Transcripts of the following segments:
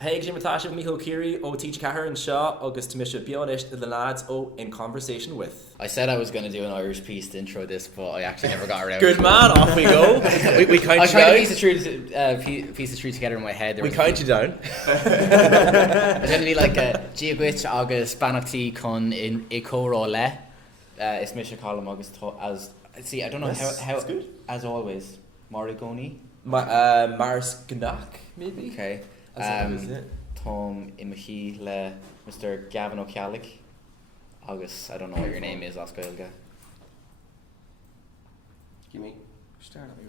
Hey, Natasha, Mícheál Carey, TG4 and Shaw, August Misha Bionish, the lads, in conversation with. I said I was going to do an Irish piece to intro this, but I actually never got around Good to man, off we go. we count I you tried down. to piece the tree together in my head. We count you down. It's going to be like a Giagwich August Banachti con in Icoro Le. It's Mícheál Carey August as. See, I don't know how good. As always, Morrigoni. Mars Gnak, maybe? Okay. Tom Imichi Le Mr. Gavin O'Callig. August, I don't know what your name is, Oscar Ilga. Give me.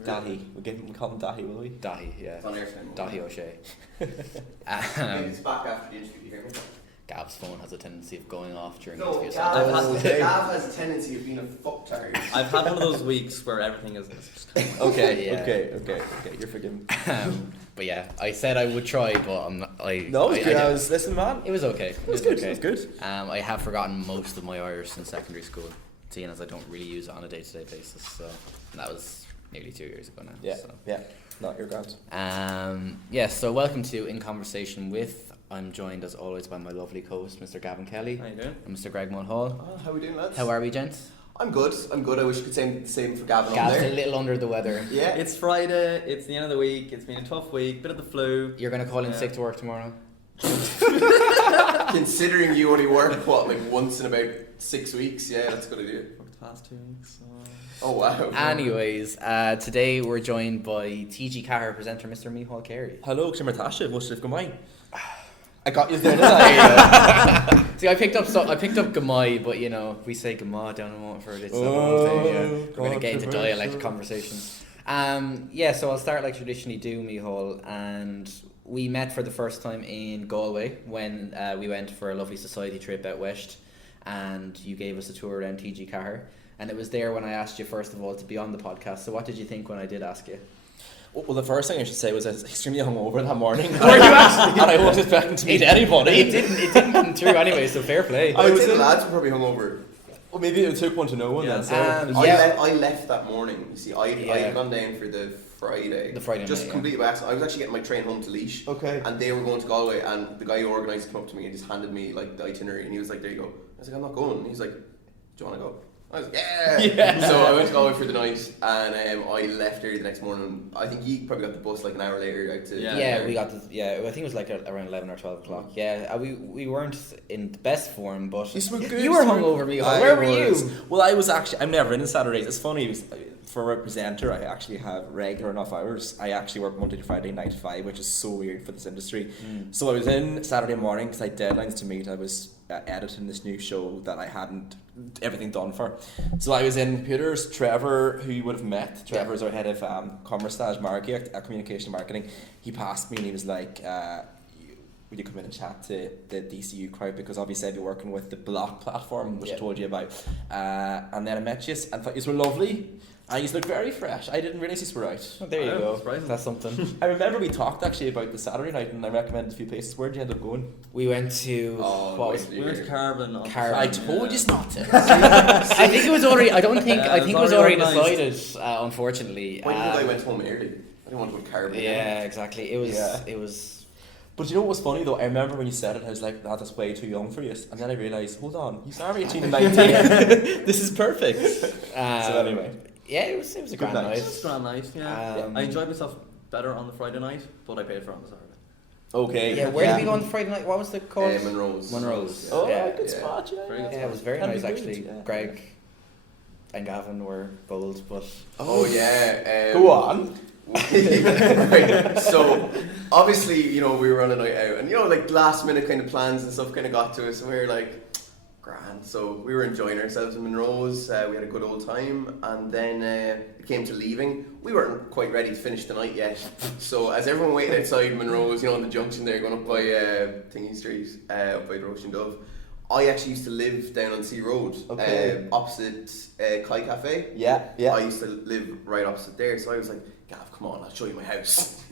Dahi. We'll call him Dahi, will we? Dahi, yeah. It's on airtime. Dahi O'Shea. It's back after the interview, you hear me? Gav's phone has a tendency of going off during No, interviews. Gav has a tendency of being a fucktard. I've had one of those weeks where everything is just kind of Okay, Yeah. okay, you're forgiven. But yeah, I said I would try, but I'm not. No, it was good. Listen, man. It was okay. It was good. Okay. It was good. I have forgotten most of my Irish in secondary school, seeing as I don't really use it on a day-to-day basis. So and that was nearly 2 years ago now. Yeah, so. yeah. Not your grand. So welcome to In Conversation With. I'm joined as always by my lovely co-host, Mr. Gavin Kelly. How you doing? And Mr. Greg Mulhall. How we doing, lads? How are we, gents? I'm good. I wish you could say the same for Gavin on Gav's there. a little under the weather. Yeah. It's Friday, it's the end of the week, it's been a tough week, bit of the flu. You're going to call in Yeah. sick to work tomorrow? Considering you only work, once in about 6 weeks? Yeah, that's a good idea. Worked the past 2 weeks. Oh, wow. Anyways, today we're joined by TG4 presenter Mr. Mícheál Carey. Hello, Natasha. What's your Gamai? I got you there, didn't I? See, I picked up Gamai, but you know, we say Gama down in Waterford. It's the whole thing. Yeah. We're going to get into dialect conversations. So I'll start like traditionally do, Mícheál, and we met for the first time in Galway when we went for a lovely society trip out west, and you gave us a tour around TG4, and it was there when I asked you first of all to be on the podcast. So what did you think when I did ask you? Well, the first thing I should say was I was extremely hungover that morning. Were you actually? And I wasn't expecting to meet anybody. It didn't come through anyway, so fair play. I would say the lads were probably hungover. Well, maybe it took one to know one Yeah. then. So. I left that morning. You see, I had gone down for the Friday. The Friday just night, completely by accident. I was actually getting my train home to Laois. Okay. And they were going to Galway, and the guy who organised came up to me and just handed me like the itinerary, and he was like, "There you go." I was like, "I'm not going." And he's like, "Do you want to go?" I was like, yeah. So I went to Galway for the night, and I left early the next morning. I think you probably got the bus like an hour later out to. Yeah, we got I think it was like around 11 or 12 o'clock. Yeah, we weren't in the best form, but you were hungover, Mícheál. Where were you? Well, I'm never in on Saturdays. It's funny, for a presenter, I actually have regular enough hours. I actually work Monday to Friday, 9 to 5, which is so weird for this industry. So I was in Saturday morning because I had deadlines to meet. I was editing this new show that I hadn't everything done for. So I was in computers. Trevor, who you would have met, Trevor is our head of commerce marketing, communication marketing. He passed me and he was like, would you come in and chat to the DCU crowd, because obviously I'd be working with the Block platform, which I told you about, and then I met you and thought you were lovely and you look very fresh. I didn't realise you were out. Oh, there you go. Surprising. That's something. I remember we talked actually about the Saturday night and I recommended a few places. Where'd you end up going? We went to We went to Carbon. Carbon. I told you not to. I think it was already. I think it was already already decided. Unfortunately. Why did I went home early? I didn't want to go to Carbon. Yeah, exactly. It was. But you know what was funny though? I remember when you said it, I was like, that's way too young for you. And then I realised, hold on, you are 18 and 19. This is perfect. So anyway. Yeah, it was a grand night. It was a grand night, yeah. I enjoyed myself better on the Friday night, but I paid for it on the Saturday. Okay. Yeah, where did we go on the Friday night? What was the called? Monroe's. Monroe's. Oh, yeah. good spot, yeah. Very good Yeah, it was very Can nice be good, actually. yeah. Greg and Gavin were bold, but Oh yeah. Go on. Right. So obviously, we were on a night out, and like last minute kind of plans and stuff kind of got to us, and we were like, grand. So we were enjoying ourselves in Monroe's. We had a good old time, and then it came to leaving. We weren't quite ready to finish the night yet. So as everyone waited outside Monroe's, on the junction there, going up by Thingy Street, up by Roche and Dove, I actually used to live down on Sea Road, opposite Kai Cafe. Yeah. I used to live right opposite there, so I was like, Gav, come on, I'll show you my house.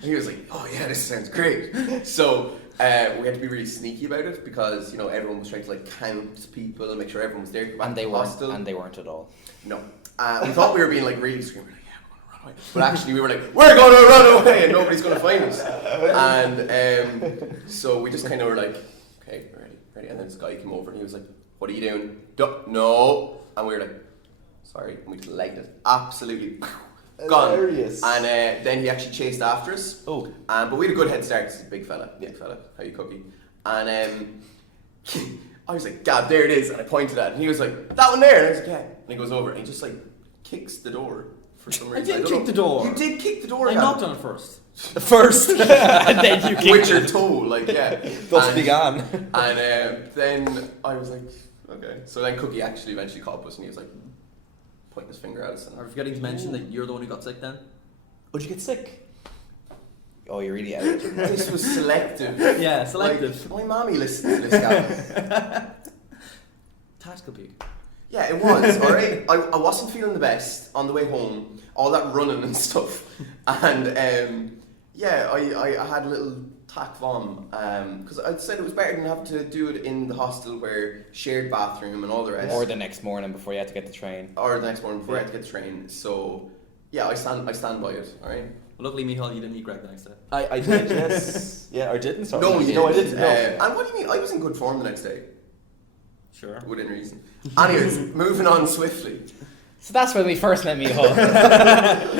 And he was like, oh yeah, this sounds great. So we had to be really sneaky about it because everyone was trying to count people and make sure everyone was there. and they weren't at all. No, we thought we were being really screaming. Yeah, we're gonna run But actually we were like, we're going to run away and nobody's going to find us. And so we just kind of were like, okay, ready. And then this guy came over and he was like, what are you doing? No. And we were like, sorry. And we just legged it. Absolutely gone. Hilarious. And then he actually chased after us. Oh. But we had a good head start. He's a big fella. How you cookie? And I was like, God, there it is. And I pointed at it. And he was like, that one there. And I was like, yeah. And he goes over and he just like kicks the door for some reason. I did kick the door. You did kick the door. I knocked on it first. First. And then you kicked With your toe, like, yeah. Thus began. And then I was like, okay. So then Cookie actually eventually called us and he was like, pointing his finger at us. And I'm forgetting to mention that you're the one who got sick then. Would you get sick? Oh, you're really out. this was selective. Yeah, selective. Like, my mommy listened to this guy. Tactical peak. Yeah, it was, alright. I wasn't feeling the best on the way home. All that running and stuff. And I had a little tack vom. Because I said it was better than having to do it in the hostel where shared bathroom and all the rest. Or the next morning before you had to get the train. Or the next morning before I had to get the train. So yeah, I stand by it, alright? Well, luckily, Mícheál, you didn't eat Greg the next day. I did, yes. Yeah, or didn't? Sorry. No, you didn't. No, I didn't. No. And what do you mean? I was in good form the next day. Sure. Within reason. Anyways, moving on swiftly. So that's when we first met Mícheál.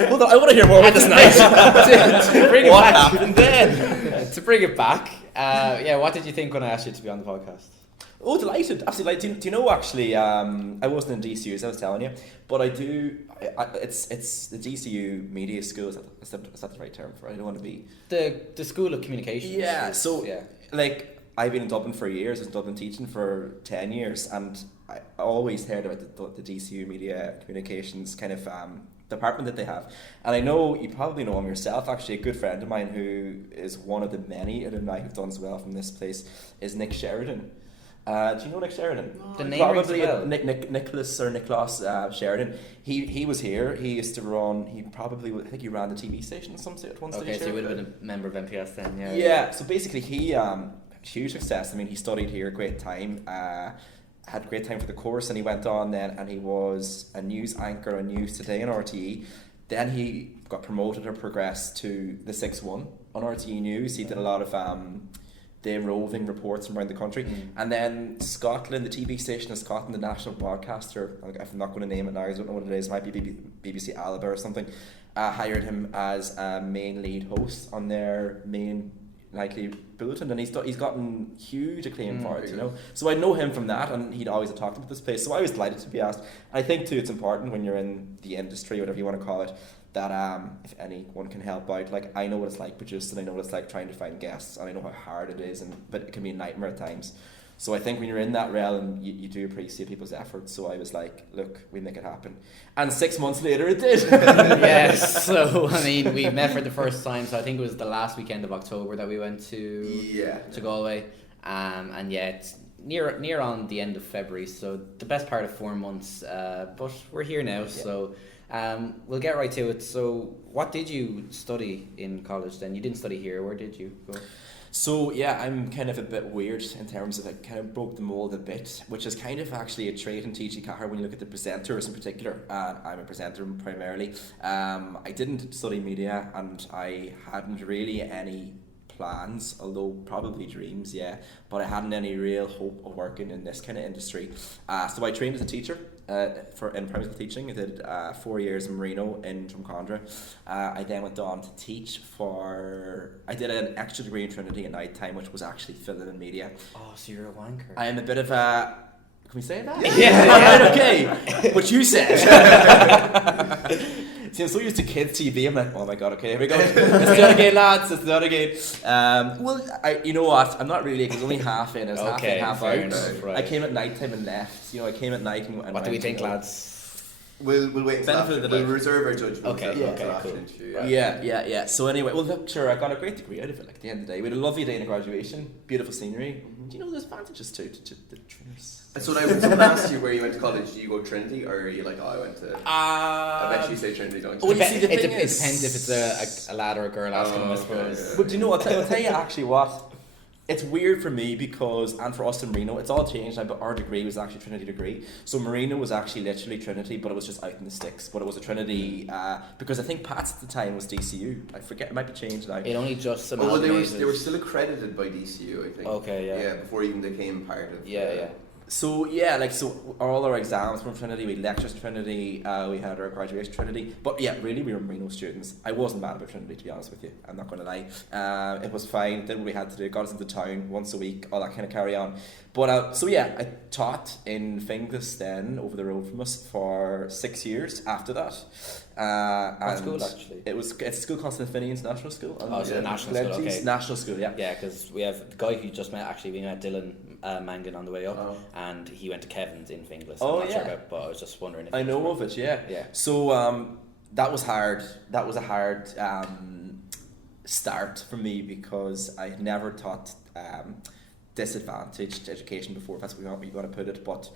Hold on, I want to hear more about this night. to bring it What back. happened then? To bring it back, what did you think when I asked you to be on the podcast? Oh, delighted. Absolutely. Do you know, actually, I wasn't in DCU, as I was telling you, but I do, it's the DCU Media School, is that the right term for it? I don't want to be... The School of Communications. Yeah, so, like, I've been in Dublin for years, I was in Dublin teaching for 10 years, and I always heard about the DCU Media Communications kind of department that they have. And I know, you probably know him yourself, actually, a good friend of mine who is one of the many alumni who've done as well from this place, is Nick Sheridan. Do you know Nick Sheridan? The name Probably rings a bell. Nicholas Sheridan. He was here. He used to run. I think he ran the TV station at one stage. Okay, so you would have been a member of MPS then, yeah. Yeah. So basically, he huge success. I mean, he studied here, great time. Had great time for the course, and he went on then, and he was a news anchor on News Today on RTE. Then he got promoted or progressed to the 6-1 on RTE News. He did a lot of the roving reports from around the country. And then Scotland, the TV station of Scotland, the national broadcaster, I'm not going to name it now, I don't know what it is, it might be BBC Alba or something, hired him as a main lead host on their main nightly bulletin, and he's gotten huge acclaim for it, you know. So I know him from that, and he'd always have talked about this place, so I was delighted to be asked. And I think too it's important when you're in the industry, whatever you want to call it, that if anyone can help out, like I know what it's like producing, I know what it's like trying to find guests, and I know how hard it is, but it can be a nightmare at times. So I think when you're in that realm, you do appreciate people's efforts. So I was like, look, we make it happen. And 6 months later it did. Yes, so I mean, we met for the first time, so I think it was the last weekend of October that we went to Galway. And yeah, it's near on the end of February, so the best part of 4 months, but we're here now, so we'll get right to it. So what did you study in college then? You didn't study here, where did you go? So yeah, I'm kind of a bit weird in terms of I kind of broke the mold a bit, which is kind of actually a trait in TG4 when you look at the presenters in particular. I'm a presenter primarily. I didn't study media, and I hadn't really any plans, although probably dreams, but I hadn't any real hope of working in this kind of industry. So I trained as a teacher in primary school teaching. I did 4 years in Marino in Drumcondra. I then went on to teach I did an extra degree in Trinity at night time, which was actually film and media. Oh, so you're a wanker. I am a bit of a... Can we say that? Yeah. Alright, okay. What you said. See, I'm so used to kids' TV. I'm like, oh my god, okay, here we go. Let's do it again, lads. Let's do it again. You know what? I'm not really, because only half in. I was half in, half out. Enough, right. I came at night time and left. You know, I came at night and what do we think, lads? We'll wait until Benefit of the we'll doubt. reserve our judgment. Okay, After cool. interview, Yeah. So anyway, well, look, sure, I got a great degree out of it. Like at the end of the day, we had a lovely day in graduation, beautiful scenery. Do you know there's advantages to the trainers? So now, when someone asks you where you went to college, do you go Trinity, or are you like, oh, I went to... I bet you say Trinity, don't you? Oh, you see, the it thing depends is... if it's a lad or a girl asking them, I suppose. yeah. But do you know what? I'll tell you actually what. It's weird for me because, and for us in Marino, it's all changed now, but our degree was actually a Trinity degree. So Marino was actually literally Trinity, but it was just out in the sticks. But it was a Trinity, because I think Pat's at the time was DCU. I forget, it might be changed now. It only just well, they were still accredited by DCU, I think. Okay, yeah. Yeah, before even they became part of... Yeah. So yeah, like, so all our exams were from Trinity, we had lectures Trinity, we had our graduation Trinity, but yeah, really we were Marino students. I wasn't mad about Trinity, to be honest with you, I'm not going to lie. It was fine, did what we had to do, got us into town once a week, all that kind of carry on. But so yeah, I taught in Finglas then, over the road from us, for 6 years after that. What school, actually? It's a school called St. Finnian's National School. Oh, it's a national school, okay. National school, yeah. Yeah, because we have the guy who just met, actually, we met Dylan Mangan on the way up, and he went to Kevin's in Finglas. I'm not sure about, but I was just wondering if I know of it, yeah. So that was hard. That was a hard start for me because I had never taught disadvantaged education before, if that's what you want to put it. But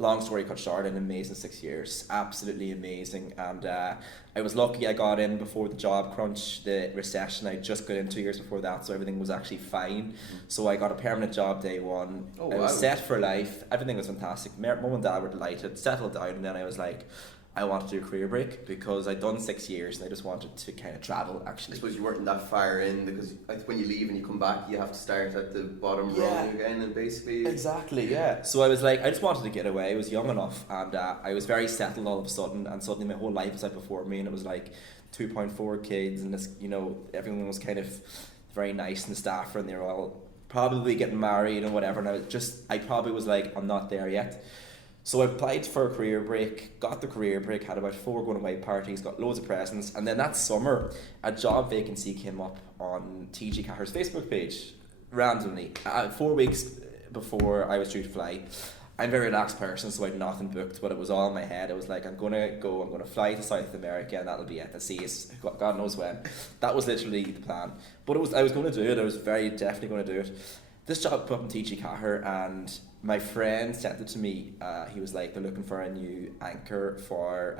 long story cut short, an amazing 6 years, absolutely amazing. And I was lucky I got in before the job crunch, the recession. I just got in 2 years before that, so everything was actually fine. So I got a permanent job day one. I was set for life. Everything was fantastic. Mum and Dad were delighted, settled down, and then I was like, I wanted to do a career break because I'd done 6 years and I just wanted to kind of travel, actually. I suppose you weren't that far in because when you leave and you come back, you have to start at the bottom rung again and basically... Exactly, yeah. So I was like, I just wanted to get away. I was young enough and I was very settled all of a sudden, and suddenly my whole life was out before me, and it was like 2.4 kids and this, you know, everyone was kind of very nice and staffer and they were all probably getting married and whatever, and I probably was like, I'm not there yet. So I applied for a career break, got the career break, had about 4 going away parties, got loads of presents, and then that summer a job vacancy came up on TG4's Facebook page, randomly, 4 weeks before I was due to fly. I'm a very relaxed person, so I had nothing booked, but it was all in my head. I was like, I'm going to fly to South America and that'll be it. I'll see it, God knows when. That was literally the plan. But I was going to do it, I was very definitely going to do it. This job put up in TG4 and my friend sent it to me. He was like, they're looking for a new anchor for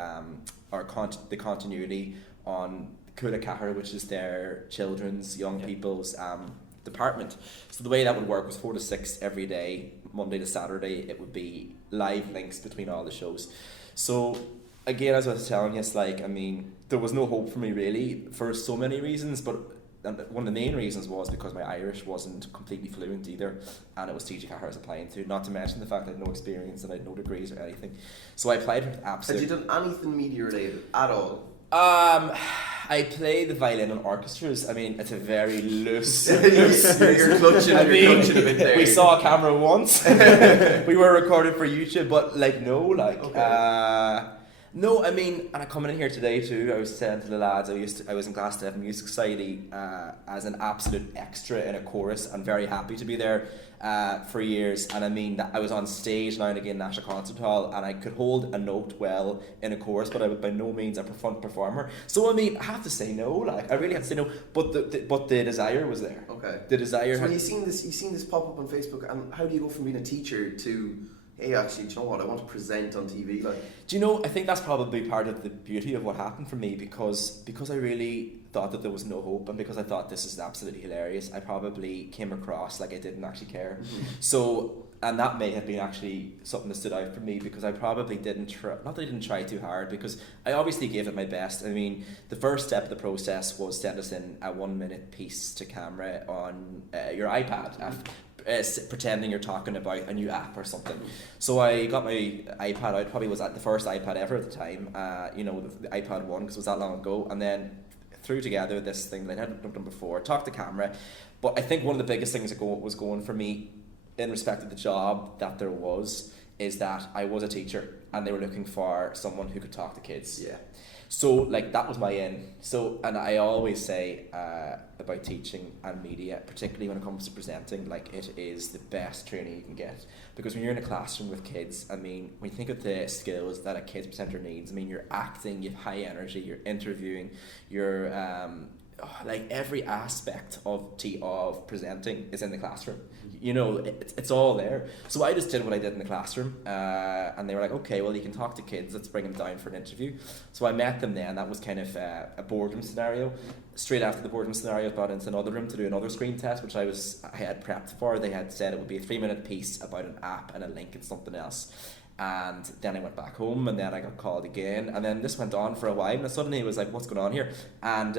the continuity on Cúla Cahar, which is their children's, young people's department. So the way that would work was 4 to 6 every day, Monday to Saturday. It would be live links between all the shows. So again, as I was telling you, it's like, I mean, there was no hope for me really for so many reasons, but one of the main reasons was because my Irish wasn't completely fluent either, and it was TG4 I was applying to, not to mention the fact I had no experience and I had no degrees or anything. So I applied for absolutely... Had you done anything media related at all? I play the violin in orchestras. I mean, it's a very loose... You're clutching a bit there. We saw a camera once. We were recording for YouTube, but no, I mean, and I coming in here today too, I was saying to the lads, I was in Glasgow Music Society as an absolute extra in a chorus, and very happy to be there for years. And I mean, I was on stage now and again, National Concert Hall, and I could hold a note well in a chorus, but I was by no means a front performer. So I mean, I have to say no, I really have to say no. But the desire was there. Okay. The desire. So when you seen this pop up on Facebook, and how do you go from being a teacher to, hey, actually, do you know what, I want to present on TV? Do you know, I think that's probably part of the beauty of what happened for me, because I really thought that there was no hope, and because I thought this is absolutely hilarious, I probably came across like I didn't actually care. Mm-hmm. So, and that may have been actually something that stood out for me, because I probably didn't try, not that I didn't try too hard, because I obviously gave it my best. I mean, the first step of the process was send us in a 1 minute piece to camera on your iPad. Pretending you're talking about a new app or something. So I got my iPad out, probably was at the first iPad ever at the time, the iPad 1, because it was that long ago, and then threw together this thing that I hadn't done before, talked to camera. But I think one of the biggest things that was going for me in respect of the job that there was, is that I was a teacher and they were looking for someone who could talk to kids. Yeah. So that was my in. So, and I always say about teaching and media, particularly when it comes to presenting, it is the best training you can get, because when you're in a classroom with kids, I mean, when you think of the skills that a kids presenter needs, I mean, you're acting, you have high energy, you're interviewing, you're every aspect of presenting is in the classroom. You know, it's all there. So I just did what I did in the classroom, and they were like, okay, well, you can talk to kids, let's bring them down for an interview. So I met them then. That was kind of a boardroom scenario. straight after the boardroom scenario, I was brought into another room to do another screen test, which I had prepped for. They had said it would be a 3-minute piece about an app and a link and something else. And then I went back home, and then I got called again, and then this went on for a while, and suddenly it was like, what's going on here? And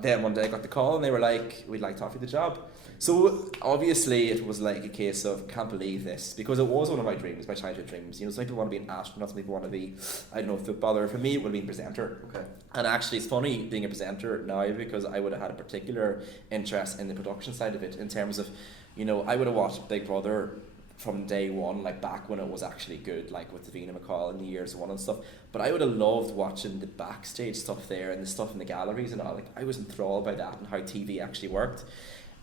then one day I got the call, and they were like, we'd like to offer you the job. So obviously it was like a case of, can't believe this, because it was one of my dreams, my childhood dreams. You know, some people want to be an astronaut, some people want to be, I don't know, a footballer. For me, it would have been a presenter. Okay. And actually, it's funny being a presenter now, because I would have had a particular interest in the production side of it, in terms of, you know, I would have watched Big Brother from day one, like back when it was actually good, like with Davina McCall in the years one and stuff. But I would have loved watching the backstage stuff there and the stuff in the galleries and all. Like, I was enthralled by that and how TV actually worked.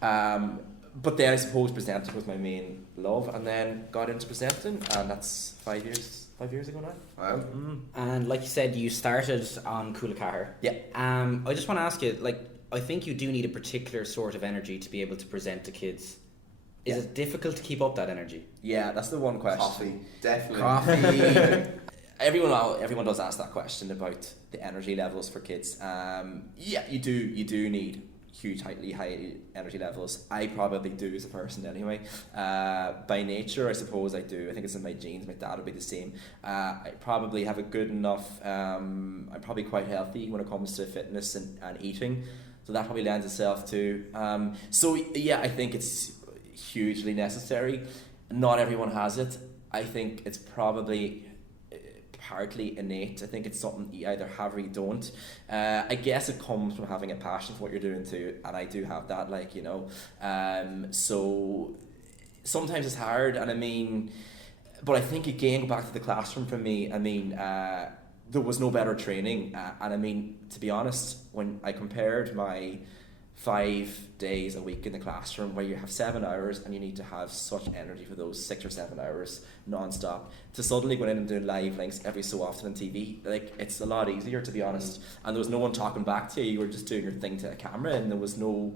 But then I suppose presenting was my main love, and then got into presenting, and that's 5 years ago now. Wow. And like you said, you started on Mícheál Carey. Yeah. I just want to ask you, like, I think you do need a particular sort of energy to be able to present to kids. Is it difficult to keep up that energy? Yeah, that's the one question. Coffee, definitely. Coffee. Everyone does ask that question about the energy levels for kids. Yeah, you do need high energy levels. I probably do as a person anyway. By nature, I suppose I do. I think it's in my genes. My dad would be the same. I probably have a good enough. I'm probably quite healthy when it comes to fitness and eating, so that probably lends itself to. So yeah, I think it's hugely necessary. Not everyone has it. I think it's probably partly innate. I think it's something you either have or you don't. I guess it comes from having a passion for what you're doing too, and I do have that, like, you know. So sometimes it's hard, and I mean, but I think again, go back to the classroom for me, I mean, there was no better training, and I mean, to be honest, when I compared my 5 days a week in the classroom, where you have 7 hours and you need to have such energy for those 6 or 7 hours non-stop, to suddenly going in and doing live links every so often on TV, like, it's a lot easier, to be honest. And there was no one talking back to you. You were just doing your thing to a camera, and there was no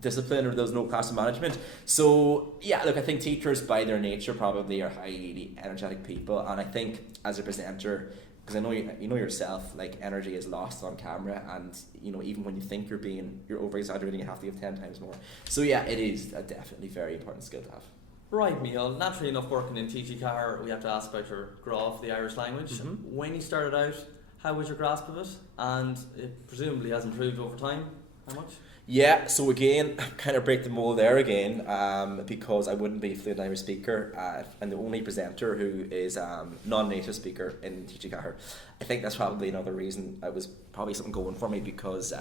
discipline, or there was no classroom management. So yeah, look, I think teachers by their nature probably are highly energetic people, and I think as a presenter, because I know you know yourself, like, energy is lost on camera, and you know, even when you think you're over exaggerating, you have to give 10 times more. So yeah, it is a definitely very important skill to have. Right, Mícheál. Naturally enough, working in TG4, we have to ask about your graph, the Irish language. Mm-hmm. When you started out, how was your grasp of it? And it presumably has improved over time. How much? Yeah, so again, kind of break the mold there again, because I wouldn't be a fluent Irish speaker, and the only presenter who is non-native speaker in TG4. I think that's probably another reason I was probably something going for me, because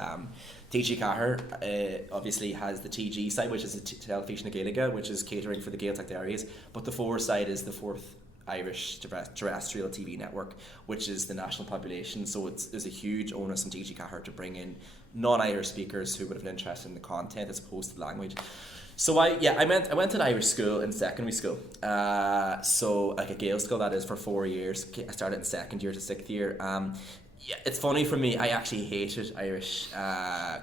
TG4 obviously has the TG side, which is the Television Gaeilge, which is catering for the Gaeltacht areas, but the 4 side is the fourth Irish terrestrial TV network, which is the national population. So there's a huge onus on TG4 to bring in non-Irish speakers who would have an interest in the content as opposed to the language. So I went to an Irish school in secondary school, so like a Gael school, that is, for 4 years. I started in 2nd year to 6th year. Yeah, it's funny for me, I actually hated Irish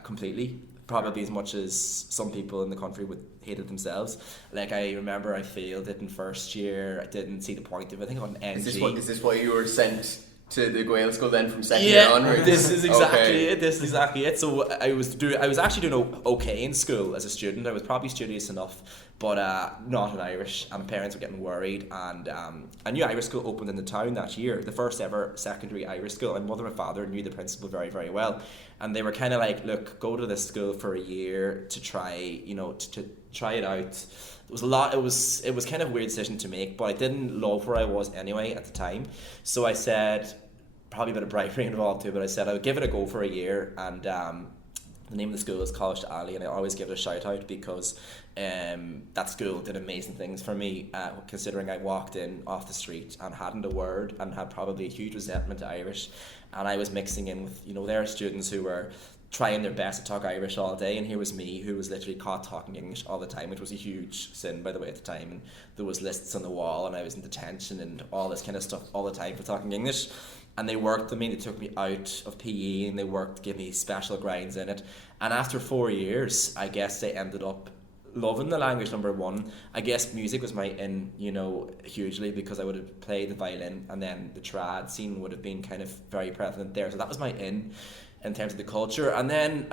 completely, probably as much as some people in the country would hate it themselves. Like, I remember I failed it in 1st year. I didn't see the point of it. I think I got an NG. Is this why you were sent to the Gael school then from 2nd year onwards? This is exactly it. This is exactly it. So I was actually doing okay in school as a student. I was probably studious enough, but not in Irish. And parents were getting worried. And a new Irish school opened in the town that year, the first ever secondary Irish school. My mother and father knew the principal very, very well, and they were kind of like, "Look, go to this school for a year to try, you know, to try it out." It was a lot. It was kind of a weird decision to make, but I didn't love where I was anyway at the time. So I said, probably a bit of bribery involved too, but I said I would give it a go for a year. And the name of the school is College Ali, and I always give it a shout out because that school did amazing things for me, considering I walked in off the street and hadn't a word and had probably a huge resentment to Irish, and I was mixing in with, you know, their students who were trying their best to talk Irish all day, and here was me who was literally caught talking English all the time, which was a huge sin, by the way, at the time. And there was lists on the wall, and I was in detention and all this kind of stuff all the time for talking English. And they worked with me, they took me out of PE, and they gave me special grinds in it. And after 4 years, I guess they ended up loving the language, number one. I guess music was my in, you know, hugely, because I would have played the violin, and then the trad scene would have been kind of very prevalent there. So that was my in. in terms of the culture. And then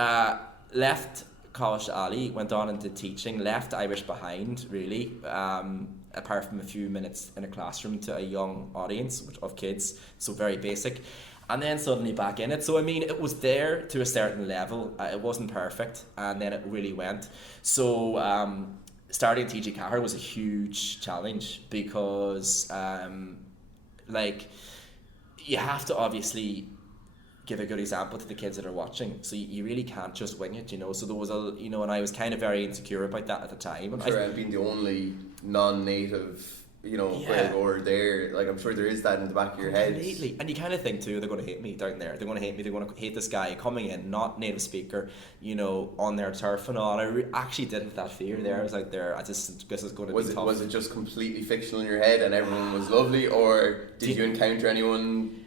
left College Ali, went on into teaching, left Irish behind really, apart from a few minutes in a classroom to a young audience of kids, so very basic. And then suddenly back in it. So I mean, it was there to a certain level. It wasn't perfect, and then it really went. So starting TG4 was a huge challenge because like you have to obviously give a good example to the kids that are watching. So you really can't just wing it, you know. So there was and I was kind of very insecure about that at the time. I'm sure I've been the only non-native, or there, like I'm sure there is that in the back of your head. Completely. And you kind of think too, they're going to hate me down there. They're going to hate me. They're going to hate this guy coming in, not native speaker, on their turf and all. And I actually did have that fear there. I was out there. I just guess it's going to be tough. Was it just completely fictional in your head and everyone was lovely, or did you encounter anyone?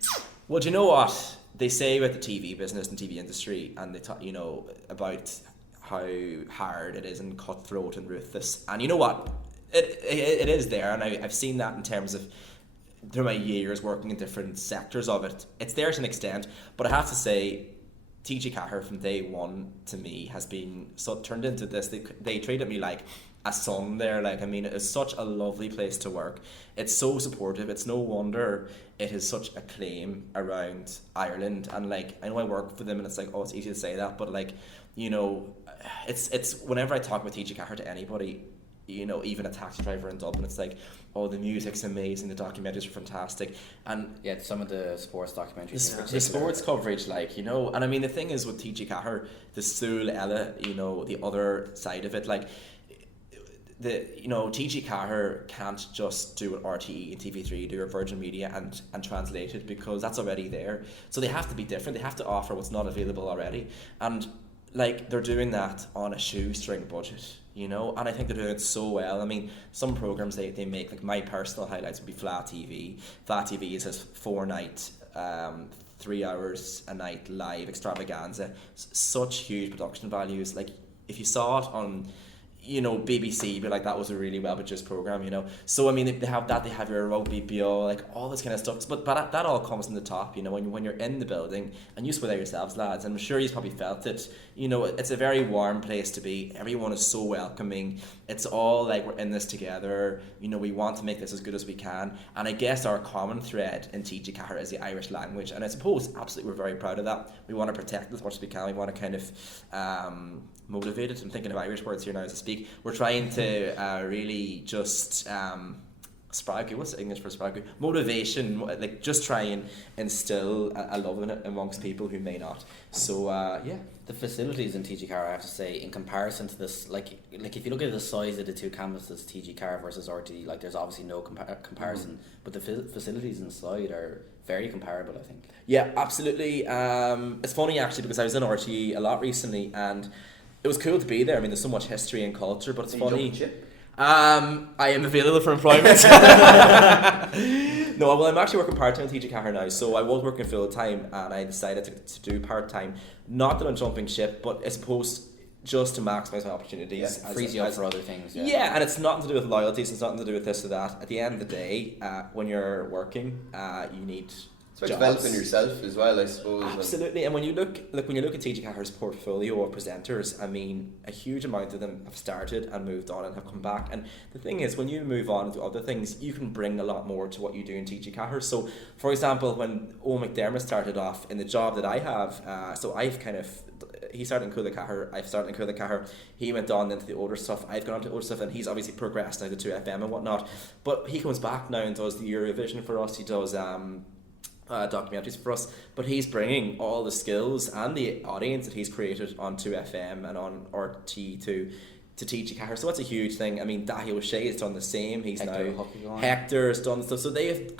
Well, do you know what they say about the TV business and TV industry, and they talk, about how hard it is and cutthroat and ruthless. And you know what? It is there, and I've seen that in terms of through my years working in different sectors of it. It's there to an extent, but I have to say, TG4 from day one to me has been turned into this. They treated me like a son there. Like, I mean, it's such a lovely place to work. It's so supportive. It's no wonder it has such acclaim around Ireland. And like, I know I work for them, and it's like, oh, it's easy to say that, but like, it's whenever I talk about TG4 to anybody, even a taxi driver in Dublin, it's like, oh, the music's amazing, the documentaries are fantastic, and yeah, some of the sports documentaries, the sports coverage, and I mean, the thing is with TG4, the Súl Ella, the other side of it, like, TG4 can't just do what RTE and TV3 do or Virgin Media and translate it, because that's already there. So they have to be different. They have to offer what's not available already, and like, they're doing that on a shoestring budget, and I think they're doing it so well. I mean, some programs they make, like my personal highlights would be Flat TV. Flat TV is this 4-night 3 hours a night live extravaganza, such huge production values. Like, if you saw it on BBC, but like, that was a really well produced program, So I mean, they have that. They have your Road BPO, like all this kind of stuff. But that all comes in the top, when you're in the building, and you there yourselves, lads. I'm sure you've probably felt it. It's a very warm place to be. Everyone is so welcoming. It's all like, we're in this together. We want to make this as good as we can. And I guess our common thread in TG4 is the Irish language. And I suppose absolutely we're very proud of that. We want to protect it as much as we can. We want to kind of motivate it. I'm thinking of Irish words here now as I speak. We're trying to really just spragu, what's English for spragu? Motivation, like just try and instill a love in it amongst people who may not. So yeah. The facilities in TG4, I have to say, in comparison to this, like if you look at the size of the two campuses, TG4 versus RT, like there's obviously no comparison, but the facilities inside are very comparable, I think. Yeah, absolutely. It's funny actually, because I was in RTE a lot recently, and it was cool to be there. I mean, there's so much history and culture, but it's funny. I am available for employment. No, well, I'm actually working part-time at TG4 now, so I was working full-time, and I decided to do part-time. Not that I'm jumping ship, but I suppose just to maximise my opportunities. Yeah, frees you up for other things. Yeah, and it's nothing to do with loyalties, it's nothing to do with this or that. At the end of the day, when you're working, you need It's about developing yourself as well, I suppose. Absolutely, and when you look at TG4's portfolio of presenters, I mean, a huge amount of them have started and moved on and have come back. And the thing is, when you move on to other things, you can bring a lot more to what you do in TG4. So, for example, when Owen McDermott started off in the job that I have, he started in Coolacahar, I've started in Coolacahar, he went on into the older stuff, I've gone on to older stuff, and he's obviously progressed now to 2FM and whatnot. But he comes back now and does the Eurovision for us, he does documentaries for us, but he's bringing all the skills and the audience that he's created on 2FM and on RT to TG4, so that's a huge thing. I mean, Dahi O'Shea has done the same. Hector's done stuff, so they've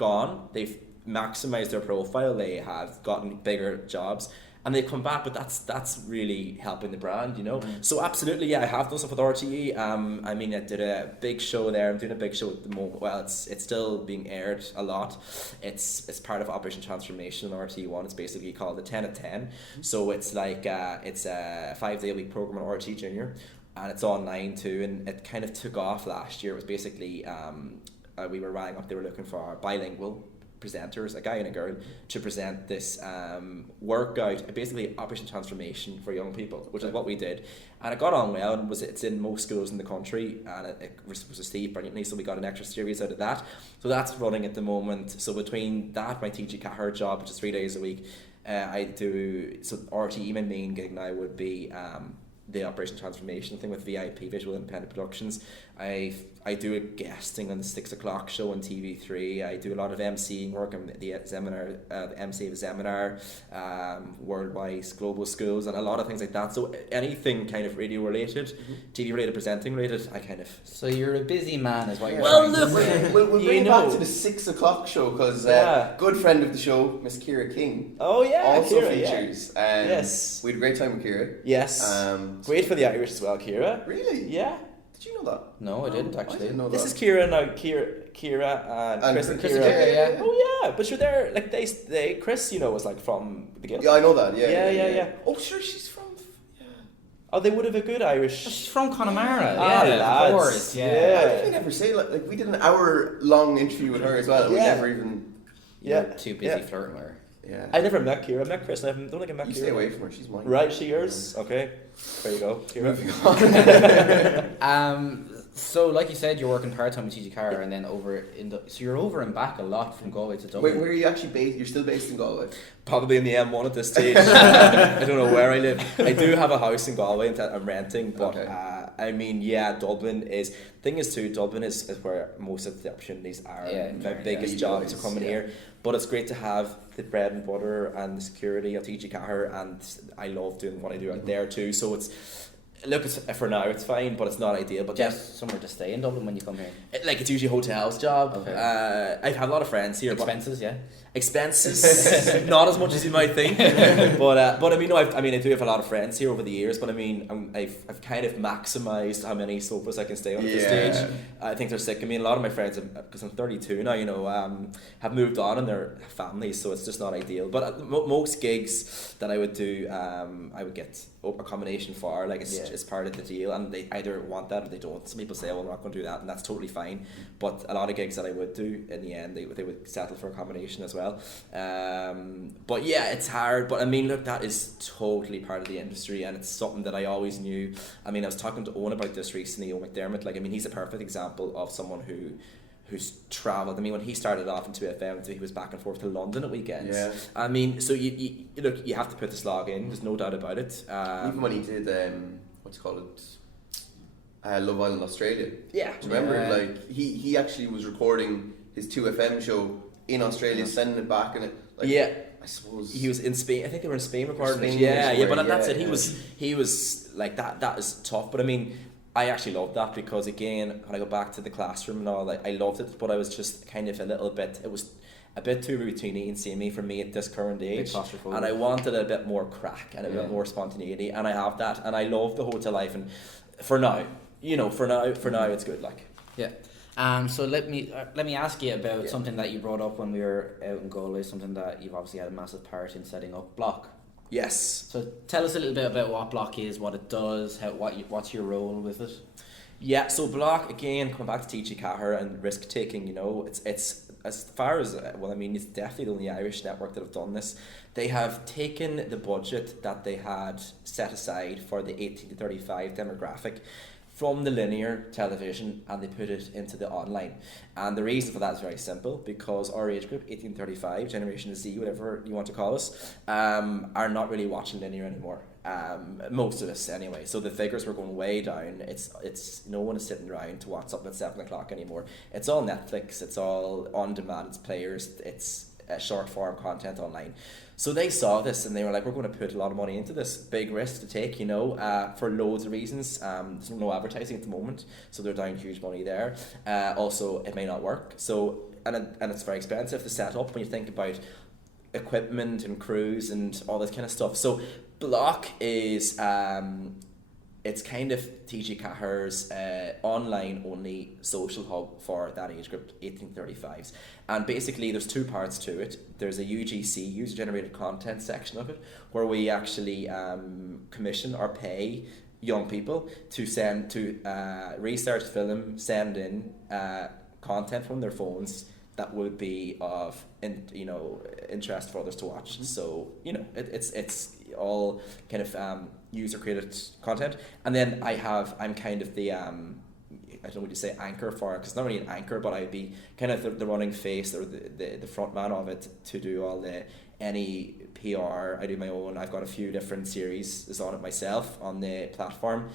maximised their profile, they have gotten bigger jobs, and they've come back, but that's really helping the brand, So absolutely, yeah, I have done stuff with RTE. I mean, I did a big show there. I'm doing a big show at the moment. Well, it's still being aired a lot. It's part of Operation Transformation on RTE1. It's basically called the 10 at 10. So it's like it's a 5-day-a-week program on RTE Junior, and it's online too. And it kind of took off last year. It was basically we were rang up. They were looking for bilingual presenters, a guy and a girl, to present this workout, basically Operation Transformation for young people, which is what we did. And it got on well, and it's in most schools in the country, and it was received brilliantly, so we got an extra series out of that. So that's running at the moment. So between that, my TG4 job, which is 3 days a week, I do, so RTE, my main gig now would be the Operation Transformation thing with VIP, Visual Independent Productions. I do a guesting on the 6 o'clock show on TV3. I do a lot of MCing work on the seminar, the MC of a seminar, worldwide global schools, and a lot of things like that. So anything kind of radio related, TV related, presenting related, I kind of. So you're a busy man, is what you're Well, trying to say. We'll bring it back to the 6 o'clock show, because good friend of the show, Miss Kira King, oh yeah, also Kira, features. Yes, we had a great time with Kira. Yes, great for the Irish as well, Kira. Really? Yeah. Did you know that? No, I didn't actually. I didn't know This that. is Kira now. Kira and Chris and Chris Kira. and Kira, yeah. Oh yeah, but you're there. Like they Chris, was like from the Guild. Yeah, I know that. Yeah. Yeah. Oh, sure, she's from. Yeah. Oh, they would have a good Irish. She's from Connemara. Ah, Yeah, lads. of course. Yeah. How did we never say like we did an hour-long interview with her as well, and we Yeah. never even. You're too busy Yeah. flirting with her. Yeah. I never met Kira. I met Chris. I don't think I met You Kira. stay away from her. She's mine. Right, she yours. Okay, there you go. Kira. Moving on. So like you said, you're working part-time with TG4 and then so you're over and back a lot from Galway to Dublin. Where are you actually based? You're still based in Galway? Probably in the M1 at this stage. I don't know where I live. I do have a house in Galway and I'm renting, but Okay. I mean, yeah, Dublin is. Thing is too, Dublin is where most of the opportunities are. Yeah, My biggest yeah, jobs are always, coming yeah. here. But it's great to have the bread and butter and the security of TG4, and I love doing what I do out there too. So it's for now it's fine, but it's not ideal. But Just somewhere to stay in Dublin when you come here. it's usually a hotels job. Okay. I have a lot of friends here. Expenses, yeah. Expenses, not as much as you might think, but I mean, no, I do have a lot of friends here over the years, but I mean, I've kind of maximised how many sofas I can stay on at this stage. I think they're sick of me. A lot of my friends, because I'm 32 now, have moved on and their families, so it's just not ideal. But most gigs that I would do, I would get accommodation for, like it's part of the deal, and they either want that or they don't. Some people say, well, we're not going to do that, and that's totally fine. But a lot of gigs that I would do, in the end, they would settle for accommodation as well. But yeah, it's hard. But I mean, look, that is totally part of the industry, and it's something that I always knew. I mean, I was talking to Owen about this recently, Owen McDermott. Like, I mean, he's a perfect example of someone who's travelled. I mean, when he started off in 2FM, he was back and forth to London at weekends. Yeah. I mean, so you look, you have to put the slog in. There's no doubt about it. Even when he did what's it called, Love Island Australia. Yeah. Do you remember? Like he actually was recording his 2FM show in Australia, sending it back, and I suppose he was in Spain. I think they were in Spain recording it. Spain, Yeah, but that's it. yeah. He was like that. That is tough. But I mean, I actually loved that because, again, when I go back to the classroom and all, I loved it. But I was just kind of a little bit. It was a bit too routine and samey for me at this current age, and I wanted a bit more crack and a bit more spontaneity, and I have that, and I love the hotel life. And for now, it's good. Like, yeah. So let me ask you about something that you brought up when we were out in Galway, something that you've obviously had a massive part in setting up, Block. Yes. So tell us a little bit about what Block is, what it does, what's your role with it. Yeah, so Block, again, coming back to TG4 and risk taking, it's as far as, well, I mean, it's definitely the only Irish network that have done this. They have taken the budget that they had set aside for the 18 to 35 demographic from the linear television, and they put it into the online. And the reason for that is very simple, because our age group, 1835, Generation Z, whatever you want to call us, are not really watching linear anymore. Most of us anyway. So the figures were going way down. It's no one is sitting around to watch something at 7 o'clock anymore. It's all Netflix, it's all on demand, it's players, it's short form content online. So they saw this and they were like, we're going to put a lot of money into this, big risk to take, for loads of reasons. There's no advertising at the moment, so they're down huge money there. Also, it may not work. So and it's very expensive to set up when you think about equipment and crews and all this kind of stuff. So Block is it's kind of TG4's online only social hub for that age group, 1835s. And basically there's two parts to it. There's a UGC, user generated content section of it, where we actually commission or pay young people to research, film, send in content from their phones that would be of interest for others to watch. So it's all kind of user created content, and then I'm kind of the I don't know what you say anchor for it, because it's not really an anchor, but I'd be kind of the running face or the front man of it to do all any PR. I do my own. I've got a few different series on it myself on the platform.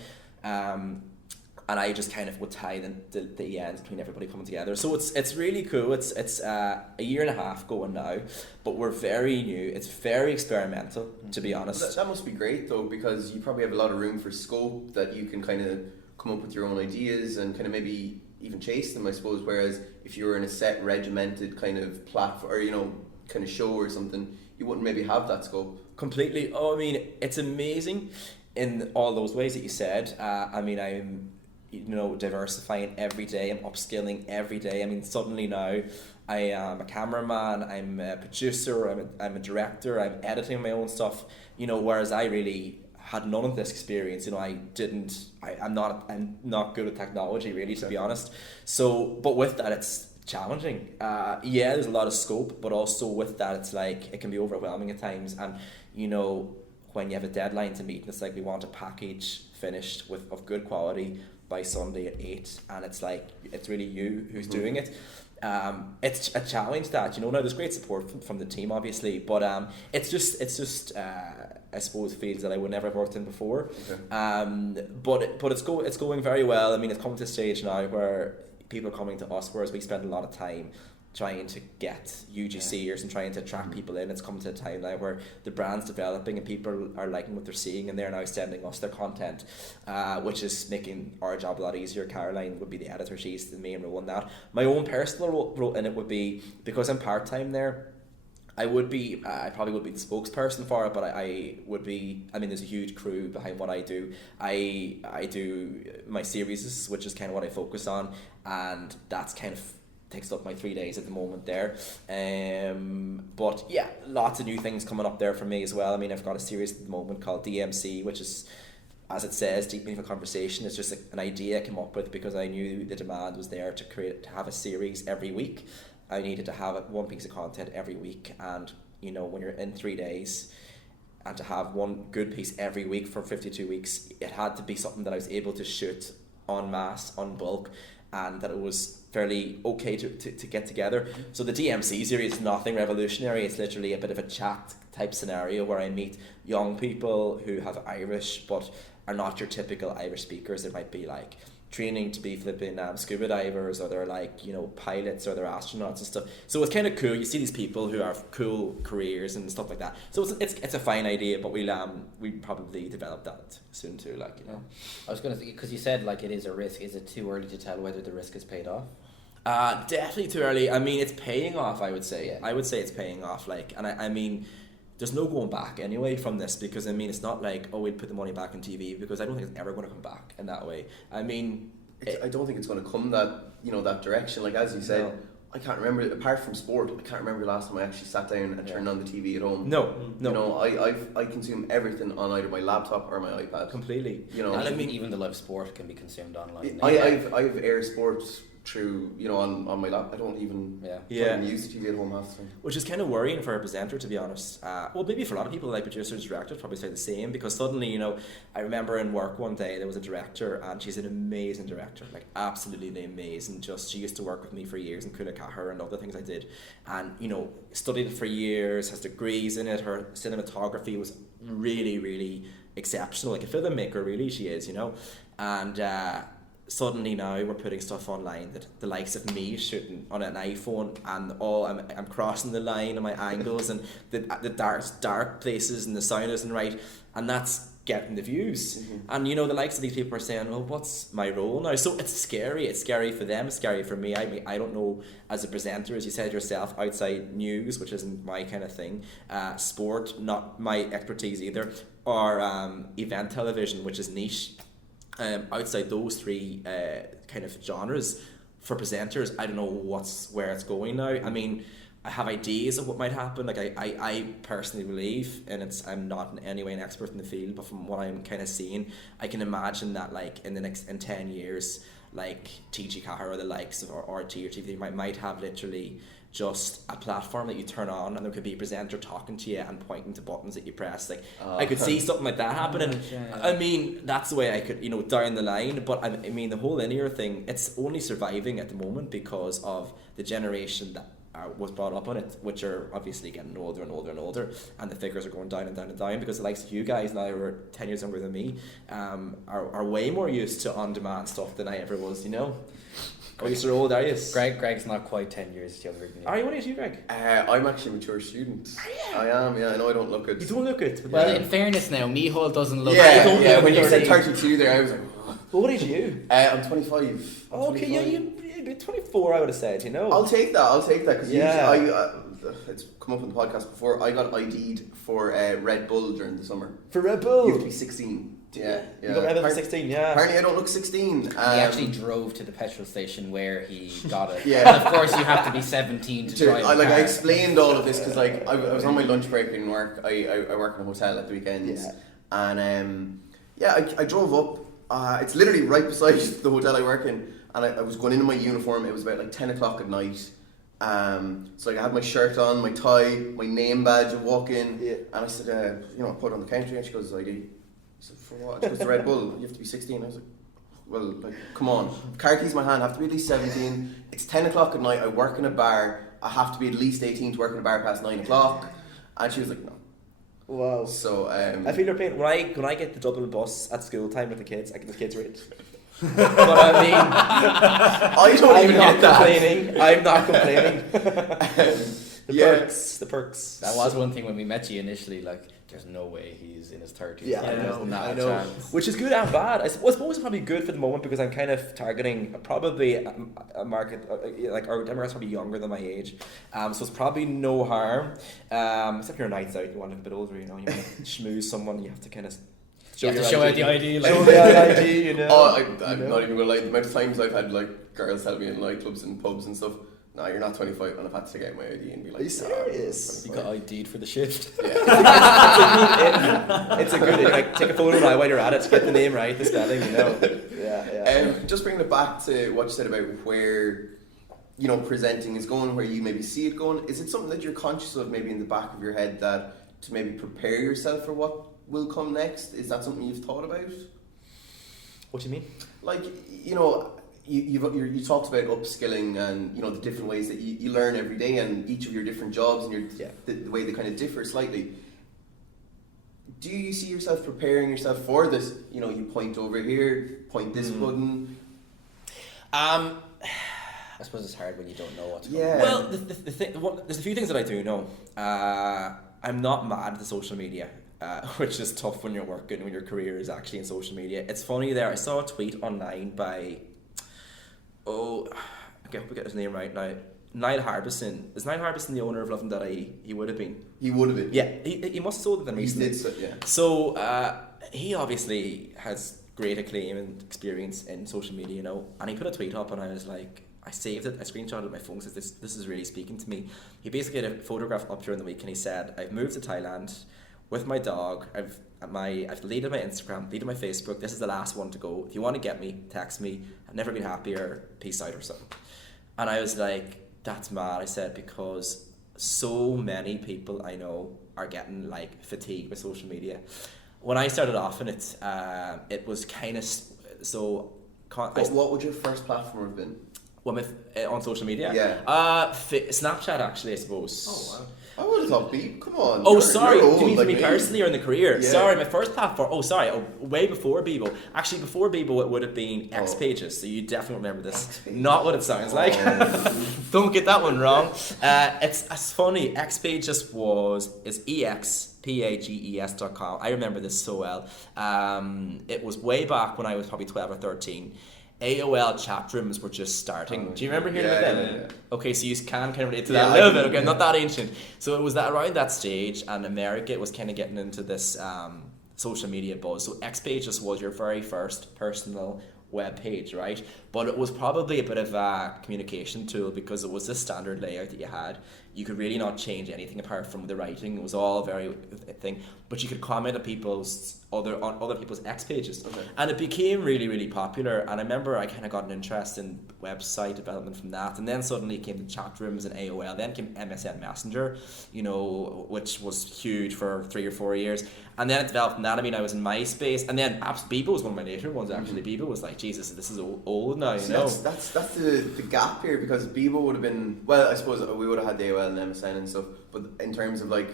And I just kind of would tie the ends between everybody coming together. So it's really cool. It's a year and a half going now, but we're very new. It's very experimental, to be honest. That must be great though, because you probably have a lot of room for scope that you can kind of come up with your own ideas and kind of maybe even chase them, I suppose. Whereas if you were in a set regimented kind of platform or kind of show or something, you wouldn't maybe have that scope. Completely. Oh, I mean, it's amazing in all those ways that you said. I mean, I'm diversifying every day. I'm upskilling every day. I mean, suddenly now I am a cameraman, I'm a producer, I'm a director, I'm editing my own stuff, whereas I really had none of this experience. I'm not good at technology really, to be honest. So, but with that, it's challenging. There's a lot of scope, but also with that, it's like it can be overwhelming at times. And when you have a deadline to meet, and it's like we want a package finished of good quality by Sunday at 8, and it's like it's really you who's doing it. It's a challenge that now there's great support from the team obviously, but it's just I suppose fields that I would never have worked in before. But it's going very well. I mean, it's coming to a stage now where people are coming to us, whereas we spend a lot of time trying to get UGCers and trying to attract people in. It's come to a time now where the brand's developing and people are liking what they're seeing, and they're now sending us their content, which is making our job a lot easier. Caroline would be the editor, she's the main role in that. My own personal role in it would be, because I'm part-time there, I probably would be the spokesperson for it, but there's a huge crew behind what I do. I do my series, which is kind of what I focus on, and that's kind of takes up my 3 days at the moment there. But yeah, lots of new things coming up there for me as well. I mean, I've got a series at the moment called DMC, which is, as it says, Deep Meaningful Conversation. It's just an idea I came up with because I knew the demand was there to have a series every week. I needed to have one piece of content every week, and when you're in 3 days and to have one good piece every week for 52 weeks, it had to be something that I was able to shoot en masse, en bulk, and that it was fairly okay to get together. So the DMC series is nothing revolutionary. It's literally a bit of a chat type scenario where I meet young people who have Irish but are not your typical Irish speakers. They might be like training to be flipping scuba divers, or they're like pilots, or they're astronauts and stuff. So it's kind of cool. You see these people who have cool careers and stuff like that. So it's a fine idea, but we probably develop that soon too. I was going to, because you said it is a risk. Is it too early to tell whether the risk is paid off? Definitely too early. I mean, it's paying off, I would say. Yeah. I would say it's paying off. And I mean, there's no going back anyway from this, because I mean, it's not like, we'll put the money back in TV, because I don't think it's ever going to come back in that way. I mean, I don't think it's going to come that direction. Like as you said, no. I can't remember, apart from sport, I can't remember the last time I actually sat down and turned on the TV at home. No. I consume everything on either my laptop or my iPad. Completely. And I mean, even the live sport can be consumed online. I have Air Sports through on my lap. I don't even use the TV at home half the time. Which is kind of worrying for a presenter, to be honest. Well, maybe for a lot of people, like producers, directors, probably say the same, because suddenly, I remember in work one day there was a director, and she's an amazing director, like absolutely amazing. She used to work with me for years in Cahir and other things I did, and studied it for years, has degrees in it. Her cinematography was really, really exceptional, like a filmmaker, really she is, and suddenly now we're putting stuff online that the likes of me shooting on an iPhone, and I'm crossing the line on my angles, and the dark places, and the sound isn't right, and that's getting the views. And the likes of these people are saying, well, what's my role now? So it's scary for them, it's scary for me. I don't know, as a presenter, as you said yourself, outside news, which isn't my kind of thing, sport, not my expertise either, or event television, which is niche. Outside those three kind of genres, for presenters, I don't know where it's going now. I mean, I have ideas of what might happen. Like I personally believe, and I'm not in any way an expert in the field, but from what I'm kind of seeing, I can imagine that in 10 years, like TG4 or the likes of or RT or TV might have literally just a platform that you turn on and there could be a presenter talking to you and pointing to buttons that you press. Like I could see something like that happening. I mean, that's the way I could, down the line. But I mean, the whole linear thing, it's only surviving at the moment because of the generation that was brought up on it, which are obviously getting older and older and older, and the figures are going down and down and down because the likes of you guys now who are 10 years younger than me are way more used to on-demand stuff than I ever was, Oh, you're so old, are you? Greg's not quite 10 years younger than you. Are you? What age are you, Greg? I'm actually a mature student. Are you? I am, yeah. I know I don't look it. You don't look it. Well, in fairness now, Mícheál doesn't look Yeah, when you said 32 there, I was like... Well, what age are you? I'm 25. Okay, yeah, you'd be 24, I would have said, I'll take that, because it's come up on the podcast before, I got ID'd for Red Bull during the summer. For Red Bull? You have to be 16. Yeah. You got Red Bull for 16, yeah. Apparently I don't look 16. He actually drove to the petrol station where he got it. Yeah. And of course you have to be 17 to drive I the car. explained all of this because I was on my lunch break in work. I work in a hotel at the weekends. Yeah. And I drove up. It's literally right beside the hotel I work in. And I was going into my uniform. It was about like 10 o'clock at night. So I had my shirt on, my tie, my name badge. I walk in, and I said, I put it on the counter, and she goes, ID. I said, for what? She goes, the Red Bull. You have to be 16. I was like, well, come on. Car keys in my hand. I have to be at least 17. It's 10 o'clock at night. I work in a bar. I have to be at least 18 to work in a but past 9 o'clock. And she was like, no. Wow. So I feel your pain. When I get the double bus at school time with the kids, I get the kids rate. But I mean, I don't even get that. I'm not complaining. The perks. That was one thing when we met you initially. Like, there's no way he's in his 30s. Yeah, I know. Which is good and bad. I suppose it's probably good for the moment because I'm kind of targeting probably a market like our demographics probably younger than my age. So it's probably no harm. Except your nights out, you want to look a bit older. You want to schmooze someone, you have to kind of. You have to show out the ID. Show the ID, I'm not even gonna lie. The amount of times I've had like girls tell me in nightclubs and pubs and stuff, no, you're not 25, and I've had to take out my ID and be like, are you serious? You got ID'd for the shift. Yeah. It's a good like take a photo now while you're at it, get the name right, the spelling, Yeah. Just bringing it back to what you said about where presenting is going, where you maybe see it going. Is it something that you're conscious of, maybe in the back of your head, that to maybe prepare yourself for what will come next? Is that something you've thought about? What do you mean? Like, you talked about upskilling and the different ways that you learn every day, and each of your different jobs and the way they kind of differ slightly. Do you see yourself preparing yourself for this? You point over here, point this button. I suppose it's hard when you don't know what's going on. Well, the thing, there's a few things that I do know. I'm not mad at the social media. Which is tough when you're working, when your career is actually in social media. It's funny there, I saw a tweet online by, I hope we get his name right now, Niall Harbison. Is Niall Harbison the owner of Love&.ie? He would have been. He would have been. Yeah, he must have sold it then recently. So he obviously has great acclaim and experience in social media, and he put a tweet up and I was like, I saved it, I screenshotted it my phone, says this is really speaking to me. He basically had a photograph up during the week and he said, I've moved to Thailand with my dog, I've deleted my Instagram, deleted my Facebook, this is the last one to go. If you want to get me, text me. I've never been happier, peace out or something. And I was like, that's mad, I said, because so many people I know are getting like fatigued with social media. When I started off in it, it was kind of so... what would your first platform have been? On social media? Yeah. Snapchat actually, I suppose. Oh wow. I would have thought Bebo. Come on. Oh, sorry. You're Do you mean for like me personally or in the career? Yeah. Sorry, my first platform. Oh, sorry. Way before Bebo. Actually, before Bebo, it would have been X Pages. So you definitely remember this. Not what it sounds like. Don't get that one wrong. It's funny. X Pages is expages.com. I remember this so well. It was way back when I was probably 12 or 13. AOL chat rooms were just starting. Do you remember hearing about them? Yeah. Okay, so you can kind of relate to that a little bit. Okay, not that ancient. So it was around that stage, and America was kind of getting into this social media buzz. So X Pages was your very first personal web page, right? But it was probably a bit of a communication tool because it was this standard layout that you had. You could really not change anything apart from the writing. It was all very thing. But you could comment on people's other people's X pages, Okay. and it became really, really popular. And I remember I kind of got an interest in website development from that, and then suddenly came the chat rooms and AOL, then came MSN Messenger, which was huge for 3 or 4 years, and then it developed from that. I mean, I was in MySpace, and then Bebo was one of my later ones actually. Bebo was like, Jesus, this is old now, That's the gap here, because Bebo would have been, well, I suppose we would have had the AOL and MSN and stuff, but in terms of like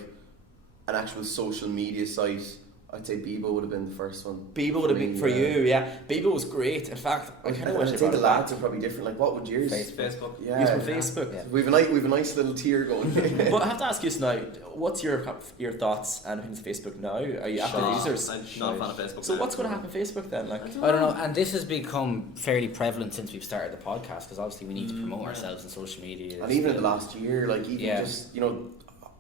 an actual social media site, I'd say Bebo would have been the first one. Bebo would have been for you, yeah. Bebo was great. In fact, I kind of wish I'd say the lads are probably different. Like, what would yours? Facebook. Yeah, Use from Facebook. Yeah. We've a nice little tier going. But I have to ask you now, what's your thoughts and opinions of Facebook now? Are you active users? I'm not a fan of Facebook. So what's going to happen to Facebook then? Like, I don't know, and this has become fairly prevalent since we've started the podcast, because obviously we need to promote ourselves in social media. And even in the last year, like even Yeah. just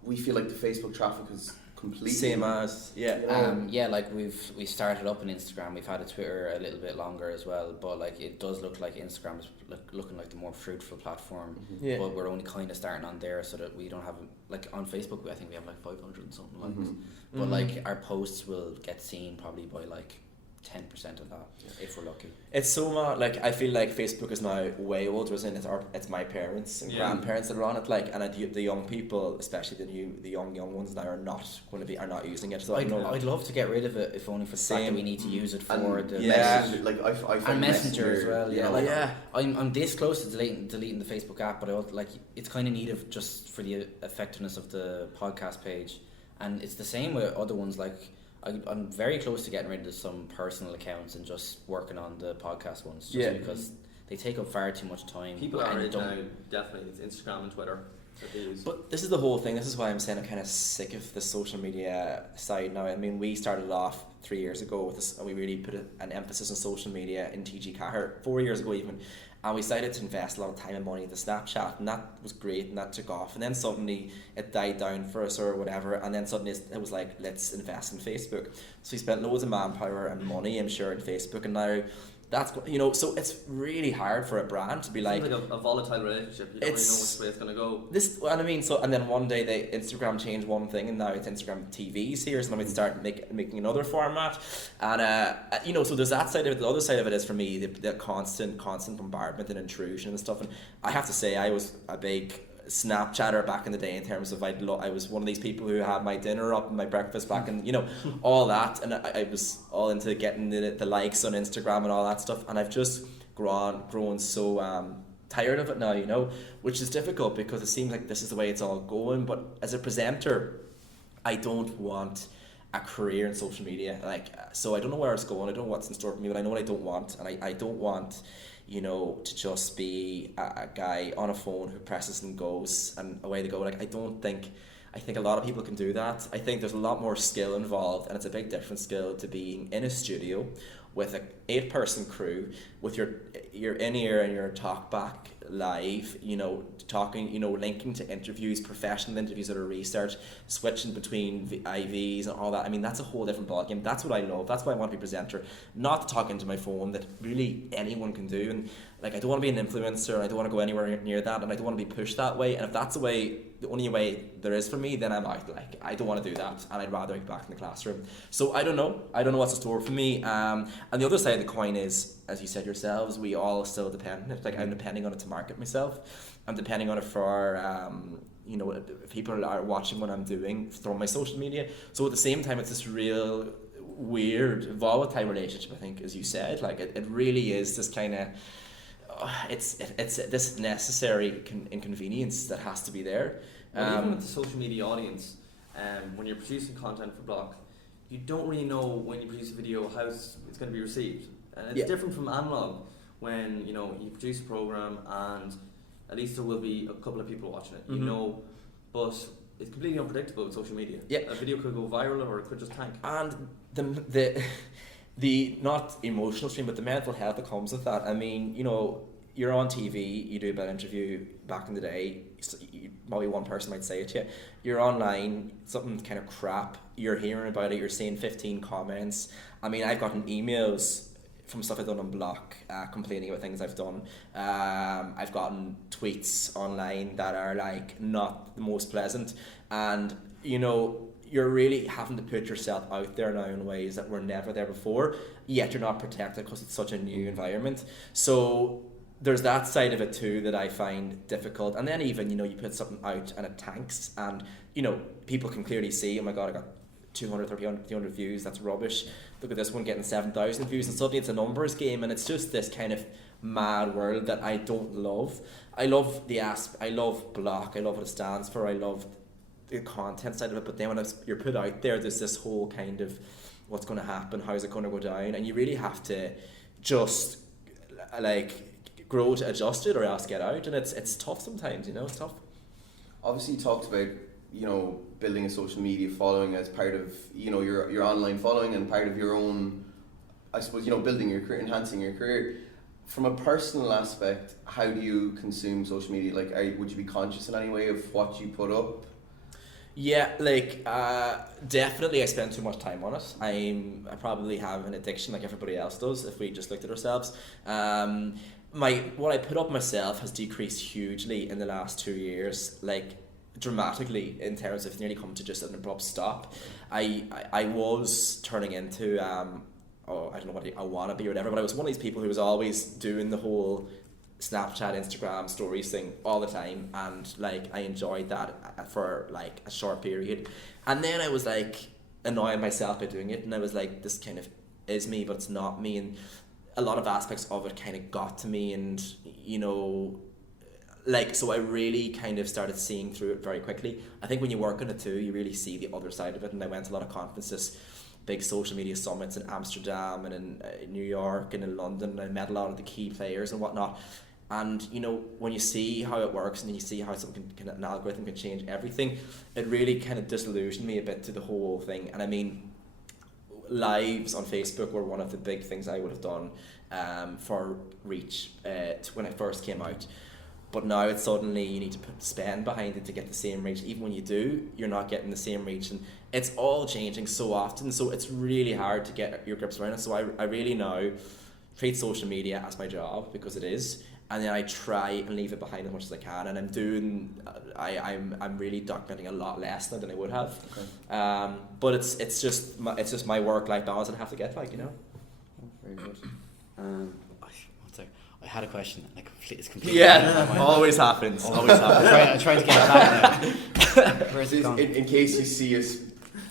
we feel like the Facebook traffic is completely same as Like we started up on Instagram. We've had a Twitter a little bit longer as well, but like it does look like Instagram is looking like the more fruitful platform. Yeah. But we're only kind of starting on there, so that we don't have, like, on Facebook I think we have like 500 and something likes. But like our posts will get seen probably by like 10% of that, if we're lucky. it's so much like, I feel like Facebook is now way older, as in it's my parents and grandparents that are on it, like, and the young people, especially the young ones now, are not using it. So I'd love to get rid of it, if only for the fact that we need to use it for and the Messenger, like I find and Messenger as well. I'm this close to deleting the Facebook app, but I also, like, it's kind of needed just for the effectiveness of the podcast page, and it's the same with other ones. Like, I'm very close to getting rid of some personal accounts and just working on the podcast ones, just because they take up far too much time. People are now definitely, it's Instagram and Twitter that they use. But this is the whole thing. This is why I'm saying I'm kind of sick of the social media side now. I mean, we started off 3 years ago with this, and we really put an emphasis on social media in TG4, 4 years ago even, and we decided to invest a lot of time and money into Snapchat, and that was great, and that took off. And then suddenly it died down for us or whatever, and then suddenly it was like, let's invest in Facebook. So we spent loads of manpower and money, I'm sure, in Facebook, and now that's, so it's really hard for a brand to be It's like a volatile relationship. You don't really know which way it's going to go. this, and I mean, and then one day Instagram changed one thing, and now it's Instagram TV's here, so now we start making another format, and so there's that side of it. The other side of it is, for me, the constant bombardment and intrusion and stuff. And I have to say, I was a big Snapchatter back in the day, in terms of I was one of these people who had my dinner up and my breakfast back, and all that, and I was all into getting the likes on Instagram and all that stuff, and I've just grown so tired of it now, which is difficult, because it seems like this is the way it's all going. But as a presenter, I don't want a career in social media, so I don't know where it's going. I don't know what's in store for me, but I know what I don't want, and I don't want to just be a guy on a phone who presses and goes and away they go. Like, I think a lot of people can do that. I think there's a lot more skill involved, and it's a big different skill to being in a studio with an 8-person crew, with your in-ear and your talk back live, talking, linking to interviews, professional interviews that are researched, switching between IVs and all that. I mean, that's a whole different ballgame. That's what I love. That's why I want to be a presenter, not to talk into my phone, that really anyone can do. And like, I don't want to be an influencer, and I don't want to go anywhere near that, and I don't want to be pushed that way. And if that's the only way there is for me, then I'm out. Like, I don't want to do that, and I'd rather get back in the classroom. So I don't know what's in store for me. And the other side of the coin is, as you said yourselves, we all still depend. Like, I'm depending on it to market myself. I'm depending on it for if people are watching what I'm doing from my social media. So at the same time, it's this real weird volatile relationship, I think, as you said. Like, it really is this kind of it's this necessary inconvenience that has to be there. Well, even with the social media audience, when you're producing content for Block, you don't really know when you produce a video how it's going to be received, and it's different from analog, when you produce a program and at least there will be a couple of people watching it, but it's completely unpredictable with social media. A video could go viral, or it could just tank. And the not emotional stream, but the mental health that comes with that. I mean, you're on TV, you do a bad interview back in the day, probably one person might say it to you. You're online, something kind of crap, you're hearing about it, you're seeing 15 comments. I mean, I've gotten emails from stuff I've done on Block, complaining about things I've done. I've gotten tweets online that are like not the most pleasant, and you're really having to put yourself out there now in ways that were never there before, yet you're not protected because it's such a new environment. So there's that side of it too that I find difficult. And then even, you know, you put something out and it tanks, and, you know, people can clearly see, oh my god, I got 200, 300 views, that's rubbish. Look at this one getting 7,000 views, and suddenly it's a numbers game, and it's just this kind of mad world that I don't love. I love I love Block, I love what it stands for, I love the content side of it, but then when you're put out there, there's this whole kind of what's going to happen, how's it going to go down, and you really have to just like grow to adjust it or else get out, and it's tough sometimes, you know, it's tough. Obviously you talked about, you know, building a social media following as part of, you know, your online following and part of your own, I suppose, you know, building your career, enhancing your career. From a personal aspect, how do you consume social media? Like, would you be conscious in any way of what you put up? Yeah, like definitely I spend too much time on it. I probably have an addiction like everybody else does if we just looked at ourselves. What I put up myself has decreased hugely in the last 2 years, like dramatically, in terms of nearly come to just an abrupt stop. I was turning into I don't know what I want to be or whatever, but I was one of these people who was always doing the whole Snapchat, Instagram stories thing all the time, and like I enjoyed that for like a short period, and then I was like annoying myself by doing it, and I was like, this kind of is me but it's not me, and a lot of aspects of it kind of got to me, and you know, like, so I really kind of started seeing through it very quickly. I think when you work on it too, you really see the other side of it, and I went to a lot of conferences, big social media summits in Amsterdam and in New York and in London, and I met a lot of the key players and whatnot. And you know, when you see how it works and you see how something an algorithm can change everything, it really kind of disillusioned me a bit to the whole thing. And I mean, lives on Facebook were one of the big things I would have done for reach when it first came out. But now it's suddenly you need to spend behind it to get the same reach. Even when you do, you're not getting the same reach, and it's all changing so often. So it's really hard to get your grips around it. So I really now treat social media as my job, because it is. And then I try and leave it behind as much as I can, and I'm really documenting a lot less now than I would have. Okay. But it's just my work-life balance I have to get, like, you know. Very good. One sec. I had a question. It's completely. Yeah, always happens. Always happens. I'm trying to get it back now. Where's it gone? In case you see us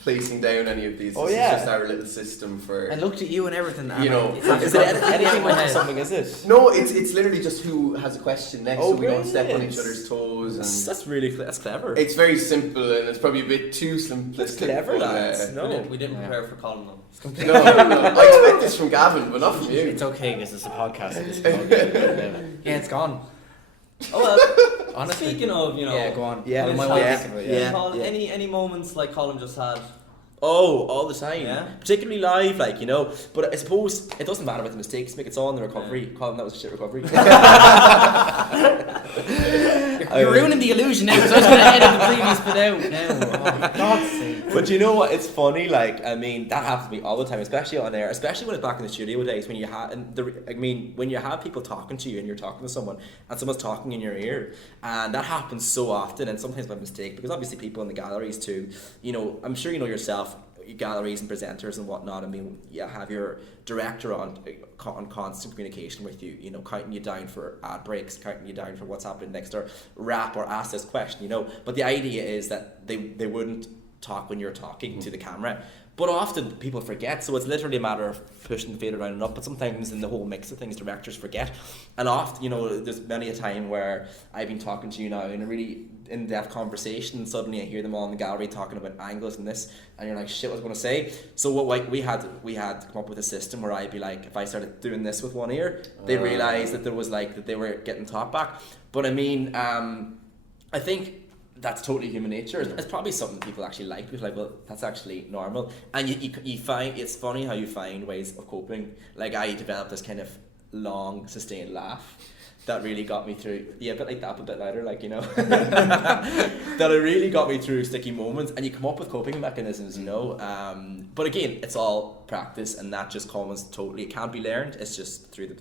placing down any of these, this is just our little system for. I looked at you and everything. You know, is it anything or something? Is it? No, it's literally just who has a question next, so we don't step on each other's toes. And That's clever. It's very simple, and it's probably a bit too simplistic. That's clever, lads. No, we didn't prepare for Colin though. No, I expect this from Gavin, but not from you. It's okay because it's a podcast. Yeah, it's gone. Oh well. Honestly. Speaking of, you know, yeah, go on. Yeah, Colin, any moments like Colin just had? Oh, all the time. Yeah. Particularly live, like, you know. But I suppose it doesn't matter about the mistakes. Make it's all in the recovery. Yeah. Colin, that was a shit recovery. You're ruining the illusion now, because I was going to edit the previous bit out now. Oh, God's sake. But you know what? It's funny. Like, I mean, that happens to me all the time, especially on air. Especially when it's back in the studio days, when you have, when you have people talking to you and you're talking to someone, and someone's talking in your ear, and that happens so often, and sometimes by mistake, because obviously people in the galleries too. You know, I'm sure you know yourself. Galleries and presenters and whatnot. I mean, you have your director on constant communication with you. You know, counting you down for ad breaks, counting you down for what's happening next, or rap or ask this question. You know, but the idea is that they wouldn't talk when you're talking to the camera. But often people forget, so it's literally a matter of pushing the fader down and up. But sometimes in the whole mix of things, directors forget. And often, you know, there's many a time where I've been talking to you now in a really in-depth conversation, and suddenly I hear them all in the gallery talking about angles and this, and you're like, shit, what was I going to say? So what we had to come up with a system where I'd be like, if I started doing this with one ear, they realised that there was like, that they were getting taught back. But I mean, I think that's totally human nature. It's probably something people actually like, because like, well, that's actually normal. And you find, it's funny how you find ways of coping. Like, I developed this kind of long, sustained laugh that really got me through, a bit like that, but a bit louder, like, you know. That it really got me through sticky moments, and you come up with coping mechanisms, you know. But again, it's all practice, and that just comes totally, it can't be learned, it's just through the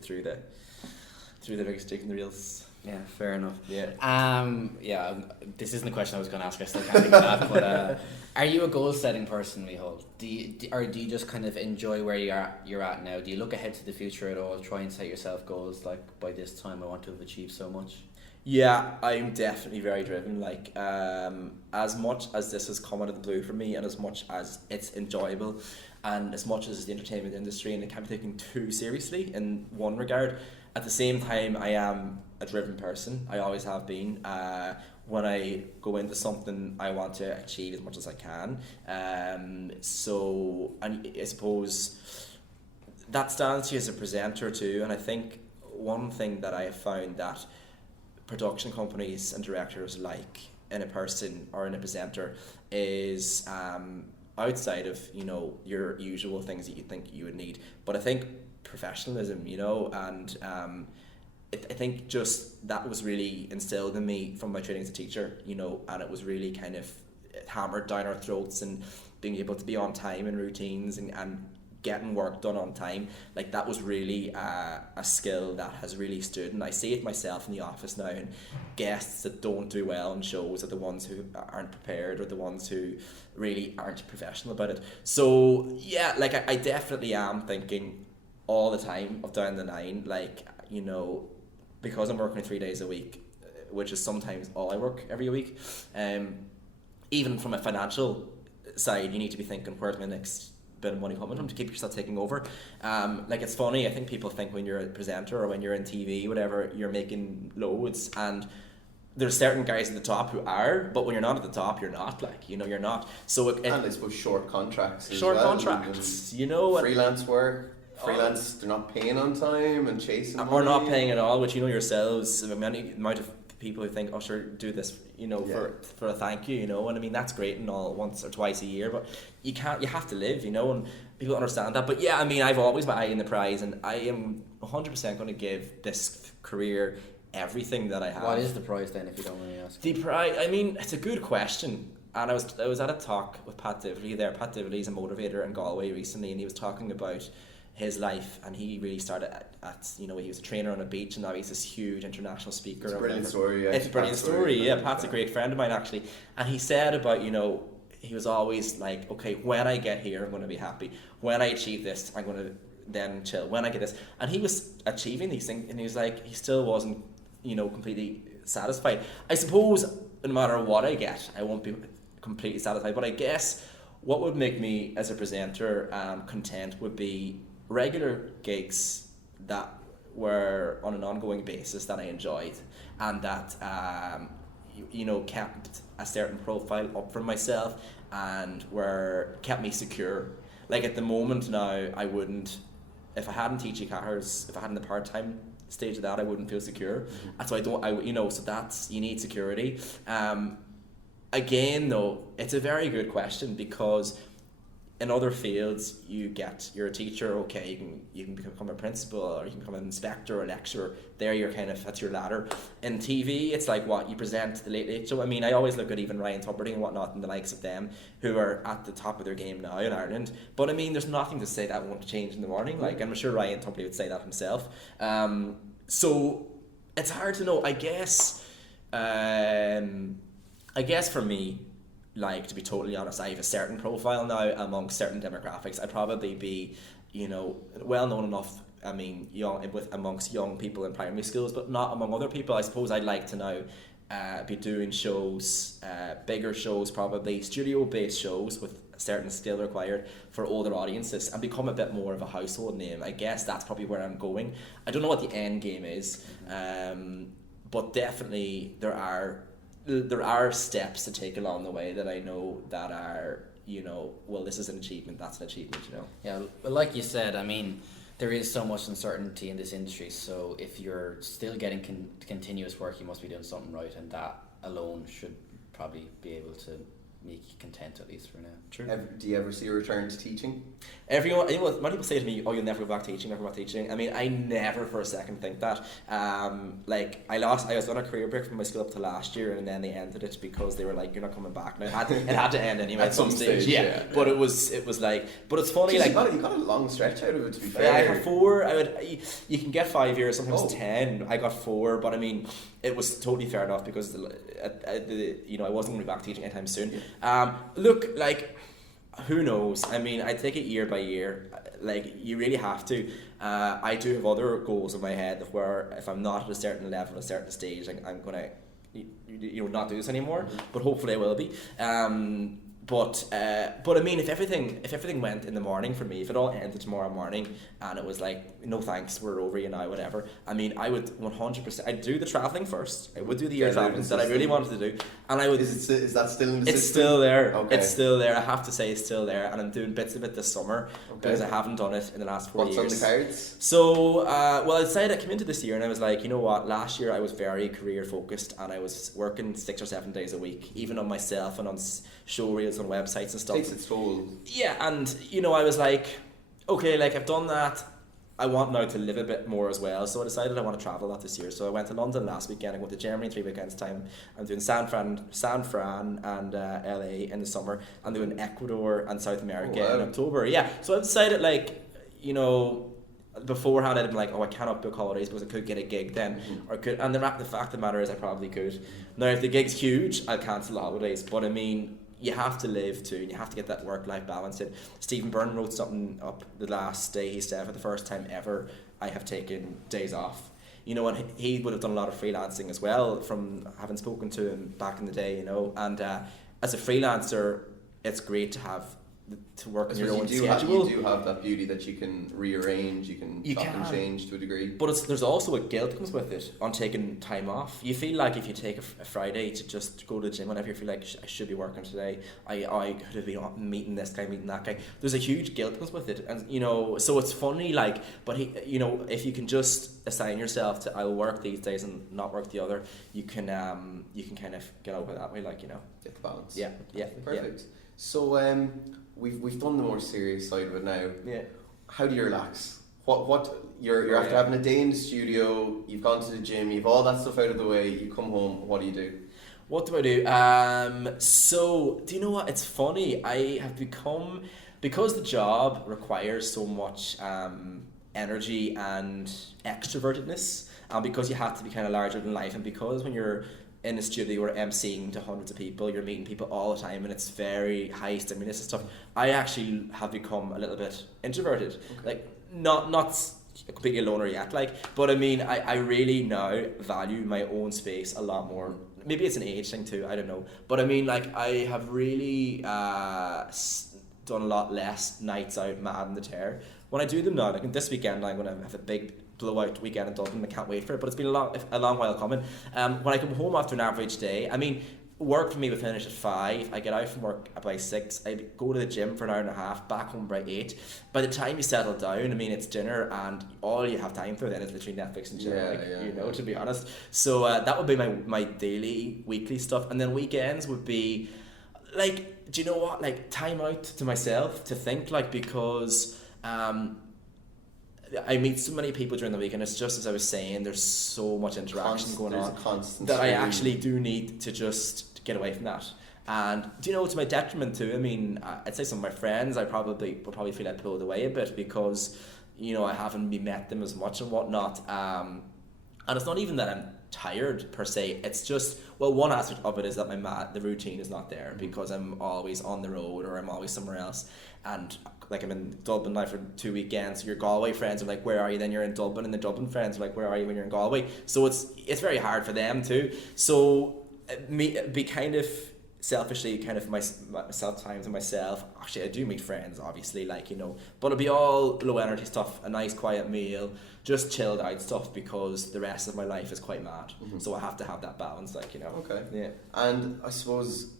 through the biggest stick in the reels. Yeah, fair enough. Yeah. This isn't the question I was going to ask. I still can't think of that. But are you a goal-setting person, Mícheál? Do you just kind of enjoy where you're at now? Do you look ahead to the future at all? Try and set yourself goals like by this time I want to have achieved so much. Yeah, I'm definitely very driven. Like, as much as this has come out of the blue for me, and as much as it's enjoyable, and as much as it's the entertainment industry, and it can't be taken too seriously in one regard, at the same time, I am a driven person. I always have been. When I go into something, I want to achieve as much as I can. So, and I suppose that stands to you as a presenter too. And I think one thing that I have found that production companies and directors like in a person or in a presenter is outside of, you know, your usual things that you think you would need. But I think professionalism, you know, and I think just that was really instilled in me from my training as a teacher, you know, and it was really kind of hammered down our throats, and being able to be on time in routines and getting work done on time, like that was really a skill that has really stood. And I see it myself in the office now, and guests that don't do well in shows are the ones who aren't prepared, or the ones who really aren't professional about it. So yeah, like I definitely am thinking all the time of down the line, like, you know, because I'm working 3 days a week, which is sometimes all I work every week, even from a financial side, you need to be thinking, where's my next bit of money coming from to keep yourself taking over. Like, it's funny, I think people think when you're a presenter or when you're in TV, whatever, you're making loads, and there's certain guys at the top who are, but when you're not at the top, you're not, like, you know, you're not. So and I suppose short contracts as short well, contracts, you know, freelance work. Freelance, they're not paying on time and chasing money. Or not paying at all, which, you know yourselves, the amount of people who think, oh sure, do this, you know, for a thank you, you know, and I mean, that's great and all, once or twice a year, but you have to live, you know, and people understand that. But yeah, I mean, I've always my eye in the prize, and I am 100% going to give this career everything that I have. What is the prize then, if you don't mind me asking? The prize, I mean, it's a good question. And I was at a talk with Pat Divley there. Pat Divley's a motivator in Galway recently, and he was talking about his life, and he really started at you know, he was a trainer on a beach, and now he's this huge international speaker. It's a brilliant story. Yeah. It's a brilliant story. Yeah, Pat's a great friend of mine actually, and he said about, you know, he was always like, okay, when I get here, I'm going to be happy. When I achieve this, I'm going to then chill. When I get this, and he was achieving these things, and he was like, he still wasn't, you know, completely satisfied. I suppose no matter what I get, I won't be completely satisfied. But I guess what would make me as a presenter content would be regular gigs that were on an ongoing basis that I enjoyed, and that you know, kept a certain profile up for myself, and kept me secure. Like at the moment now, I wouldn't, if I hadn't TG4, if I hadn't the part-time stage of that, I wouldn't feel secure. And so so that's, you need security. Again though, it's a very good question, because in other fields, you're a teacher, okay, you can become a principal, or you can become an inspector or a lecturer. There you're kind of, that's your ladder. In TV, it's like what you present the Late Late Show. I mean, I always look at even Ryan Tubridy and whatnot, and the likes of them, who are at the top of their game now in Ireland. But I mean, there's nothing to say that won't change in the morning. Like, I'm sure Ryan Tubridy would say that himself. So it's hard to know. I guess for me, like, to be totally honest, I have a certain profile now among certain demographics. I'd probably be, you know, well known enough, I mean, amongst young people in primary schools, but not among other people. I suppose I'd like to now be doing shows, bigger shows, probably studio-based shows with a certain skill required for older audiences, and become a bit more of a household name. I guess that's probably where I'm going. I don't know what the end game is, but definitely there are steps to take along the way that I know that are, you know, well, this is an achievement, that's an achievement, you know. Yeah, well, like you said, I mean, there is so much uncertainty in this industry, so if you're still getting continuous work, you must be doing something right, and that alone should probably be able to make you content at least for now. True. Do you ever see a return to teaching? Everyone, you know, many people say to me, "Oh, you'll never go back teaching, never go back teaching." I mean, I never for a second think that. Like I was on a career break from my school up to last year, and then they ended it because they were like, "You're not coming back." And it had to end anyway At some stage. Yeah. But it was like, but it's funny. Jeez, Like you got a long stretch out of it, to be fair. yeah, I had 4. You can get 5 years, sometimes Oh. 10. I got 4, but I mean, it was totally fair enough because you know, I wasn't going to be back teaching anytime soon. Look, like, who knows? I mean, I take it year by year. Like, you really have to. I do have other goals in my head where if I'm not at a certain level, at a certain stage, I'm gonna, you know, not do this anymore. But hopefully I will be. But I mean, if everything went in the morning for me, if it all ended tomorrow morning and it was like, no thanks, we're over you now, whatever, I mean, I would 100%, I'd do the travelling first. I would do the year travelling that I really wanted to do, and I would. Is that still in the It's system? still there. Okay. It's still there. I have to say, it's still there, and I'm doing bits of it this summer because I haven't done it in the last 4 years. What's on the cards? So, well, I decided I came into this year and I was like, you know what, last year I was very career focused and I was working 6 or 7 days a week, even on myself and on show reels on websites and stuff. Takes its toll. Yeah, and you know, I was like, okay, like I've done that. I want now to live a bit more as well, so I decided I want to travel a lot this year. So I went to London last weekend. I went to Germany 3 weekends time. I'm doing San Fran and LA in the summer. I'm doing Ecuador and South America in October. Yeah, so I decided, like, you know, beforehand I'd been like, oh, I cannot book holidays because I could get a gig then, or could. And the fact of the matter is, I probably could. Now, if the gig's huge, I'll cancel the holidays. But I mean, you have to live too, and you have to get that work-life balance in. Stephen Byrne wrote something up the last day. He said, for the first time ever, I have taken days off. You know, and he would have done a lot of freelancing as well, from having spoken to him back in the day, you know. And as a freelancer, it's great to have to work on your own schedule. You do have that beauty that you can rearrange, you can chop and change to a degree. But there's also a guilt comes with it on taking time off. You feel like if you take a Friday to just go to the gym, whenever you feel like I should be working today, I could have been meeting this guy, meeting that guy. There's a huge guilt comes with it, and you know, so it's funny. Like, but you know, if you can just assign yourself to I'll work these days and not work the other, you can kind of get over that way, like, you know, get the balance. Yeah, perfect. Yeah. So we've done the more serious side of it now. Yeah. How do you relax? What you're after having a day in the studio, you've gone to the gym, you've all that stuff out of the way, you come home, what do you do? What do I do? So do you know what? It's funny. I have become, because the job requires so much energy and extrovertedness, and because you have to be kind of larger than life, and because when you're in a studio or emceeing to hundreds of people, you're meeting people all the time and it's very high stimulus and stuff, I actually have become a little bit introverted. Like, not completely a loner yet, like, but I mean, I really now value my own space a lot more. Maybe it's an age thing too, I don't know, but I mean, like, I have really done a lot less nights out, mad in the tear. When I do them now, like this weekend, I'm going to have a big blowout weekend in Dublin. I can't wait for it, but it's been a long while coming. When I come home after an average day, I mean, work for me would finish at 5. I get out from work by 6. I go to the gym for an hour and a half, back home by 8. By the time you settle down, I mean, it's dinner, and all you have time for then is literally Netflix and chill, you know, to be honest. So that would be my daily, weekly stuff, and then weekends would be like, do you know what? Like, time out to myself to think, like, because I meet so many people during the week, and it's just as I was saying, there's so much interaction going on that I actually do need to just get away from that. And do you know, to my detriment too, I mean, I'd say some of my friends, I would probably feel I pulled away a bit because, you know, I haven't met them as much and whatnot. And it's not even that I'm tired per se, it's just, well, one aspect of it is that the routine is not there because I'm always on the road or I'm always somewhere else. And like, I'm in Dublin now for 2 weekends, so your Galway friends are like, where are you? Then you're in Dublin, and the Dublin friends are like, where are you when you're in Galway? So it's very hard for them too. So be kind of selfishly, kind of myself time to myself. Actually, I do meet friends, obviously, like, you know, but it'll be all low energy stuff, a nice quiet meal, just chilled out stuff, because the rest of my life is quite mad. So I have to have that balance, like, you know. Okay. Yeah. And I suppose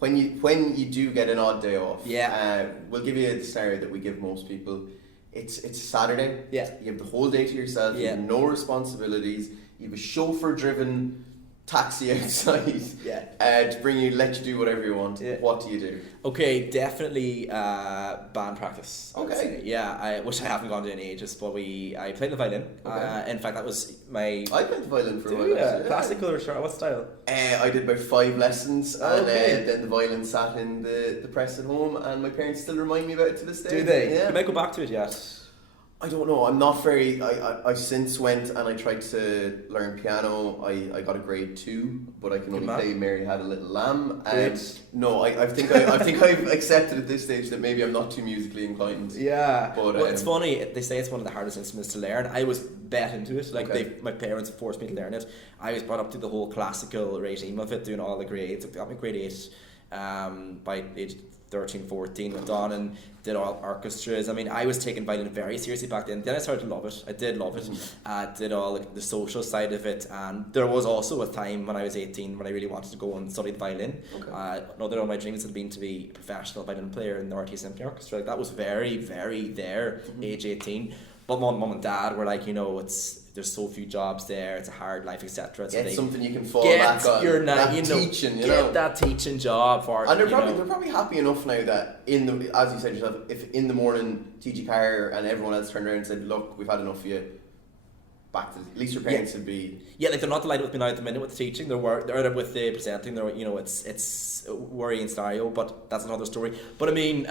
when you do get an odd day off, we'll give you the scenario that we give most people. It's Saturday. Yeah. You have the whole day to yourself. You have no responsibilities. You have a chauffeur-driven taxi outside to let you do whatever you want, what do you do? Okay, definitely band practice. Okay. Yeah, which I haven't gone to in ages, but I played the violin. Okay. In fact, that was my... I played the violin for a while. Yeah, classical or short? What style? I did about 5 lessons, and then the violin sat in the press at home, and my parents still remind me about it to this day. Do they? Yeah. You might go back to it yet. I don't know. I'm not very. I since went and I tried to learn piano. I got a grade 2, but I can only play Mary Had a Little Lamb. No, I think I've accepted at this stage that maybe I'm not too musically inclined. Yeah, but well, it's funny. They say it's one of the hardest instruments to learn. I was bet into it. Like my parents forced me to learn it. I was brought up to the whole classical regime of it, doing all the grades. I got my grade 8 by age 13, 14, went on and did all orchestras. I mean, I was taking violin very seriously back then. Then I started to love it. I did love it. Did all the social side of it, and there was also a time when I was 18 when I really wanted to go and study the violin. Another one of my dreams had been to be a professional violin player in the RT Symphony Orchestra. Like, that was very, very there, age 18. But mum and dad were like, there's so few jobs there, it's a hard life, etc. So it's something you can fall back on. Teaching, get that teaching job for. And they're probably happy enough now that as you said yourself, if in the morning TG4 and everyone else turned around and said, "Look, we've had enough of you," back to at least your parents would be. Yeah, like, they're not delighted with me now at the minute with the teaching. They're with the presenting. It's a worrying scenario, but that's another story. But I mean,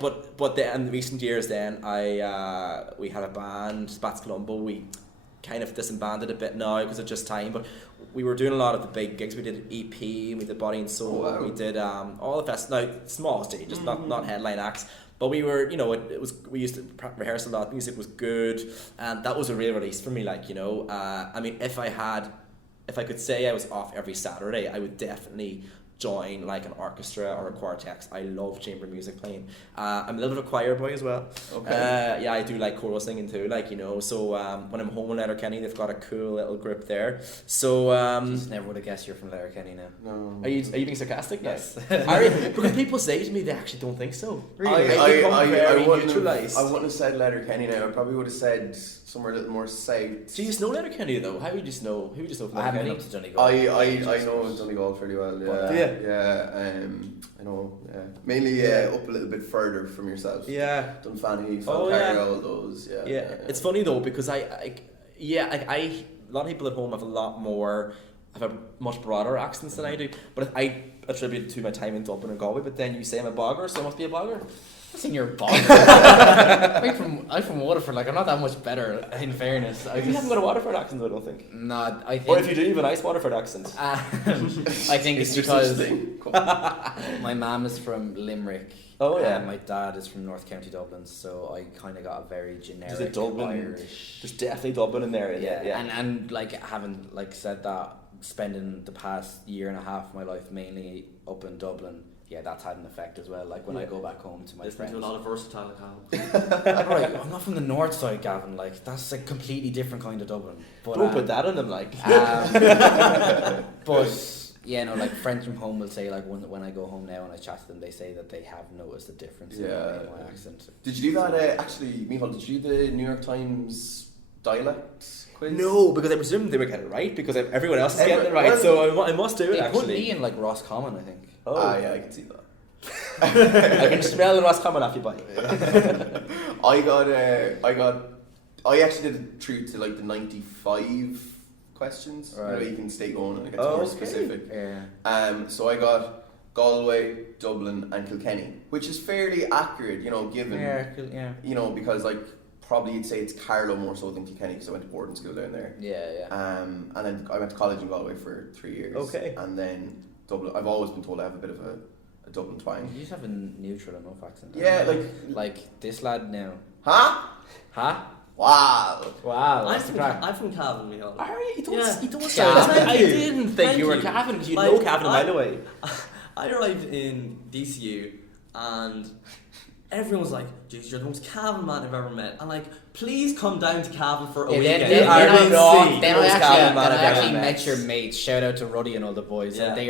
but then in recent years, then we had a band, Spats Colombo. We kind of disbanded a bit now because of just time, but we were doing a lot of the big gigs. We did EP, we did Body and Soul, we did all the fest. Now, small stages, not headline acts. But we were, we used to rehearse a lot. Music was good, and that was a real release for me. I mean, if I could say I was off every Saturday, I would definitely join like an orchestra or a quartet. I love chamber music playing. I'm a little bit of a choir boy as well. Okay. I do like choral singing too. So when I'm home in Letterkenny, they've got a cool little group there. So just never would have guessed you're from Letterkenny now. No. Are you being sarcastic? Yes. Because people say to me they actually don't think so. Really? I wouldn't have said Letterkenny now. I probably would have said somewhere a little more south. Do you just know Letterkenny though? Who would you know from I haven't Letterkenny? been up to Donegal. I know Donegal fairly well. Yeah. I know. Yeah. Mainly up a little bit further from yourself. Yeah. Dunfanny, Falcarry, all those. Yeah. It's funny though because a lot of people at home have a much broader accents than I do, but I attribute it to my time in Dublin and Galway. But then you say I'm a bogger, so I must be a bogger. I think you're a bogger. I'm from Waterford. Like, I'm not that much better, in fairness. You haven't got a Waterford accent, I don't think. No, I think. Or if you do, you have a nice Waterford accent. I think it's because my mum is from Limerick. Oh yeah. And my dad is from North County Dublin, so I kind of got a very generic Irish. There's definitely Dublin in there. Yeah. And like, having said that, spending the past year and a half of my life mainly up in Dublin. Yeah, that's had an effect as well. Like, when I go back home to my friends. There's a lot of versatile Right, I'm not from the north side, Gavin. Like, that's a completely different kind of Dublin. But, don't put that on them, like. But yeah, no, like, friends from home will say, like, when I go home now and I chat to them, they say that they have noticed a difference in my accent. Did you do that? Actually, Mícheál, did you do the New York Times dialect quiz? No, because I presume they would get it right because everyone else is getting it right. So I must do it. It wouldn't be in like Roscommon, I think. Oh yeah, I can see that. I can smell the Roscommon off your body. I actually did it through to like the 95 questions. Right. You can stay going and it gets more specific. Yeah. So I got Galway, Dublin, and Kilkenny, which is fairly accurate, given. Yeah. Because like probably you'd say it's Carlow more so than Kilkenny because I went to boarding school down there. Yeah. And then I went to college in Galway for 3 years. Okay. And then Dublin. I've always been told I have a bit of a Dublin twang. You just have a neutral enough accent. Yeah, like this lad now. Huh? Wow. I'm from Cavan, Mícheál. Are you? You don't sound I didn't think you were Cavan because you know Cavan a mile away. I arrived in DCU and everyone was like, "Jeez, you're the most Cavan man I've ever met," and like, please come down to Cavan for a weekend. Then I most Cavan man I've ever actually met. met your mates. Shout out to Ruddy and all the boys. Yeah. They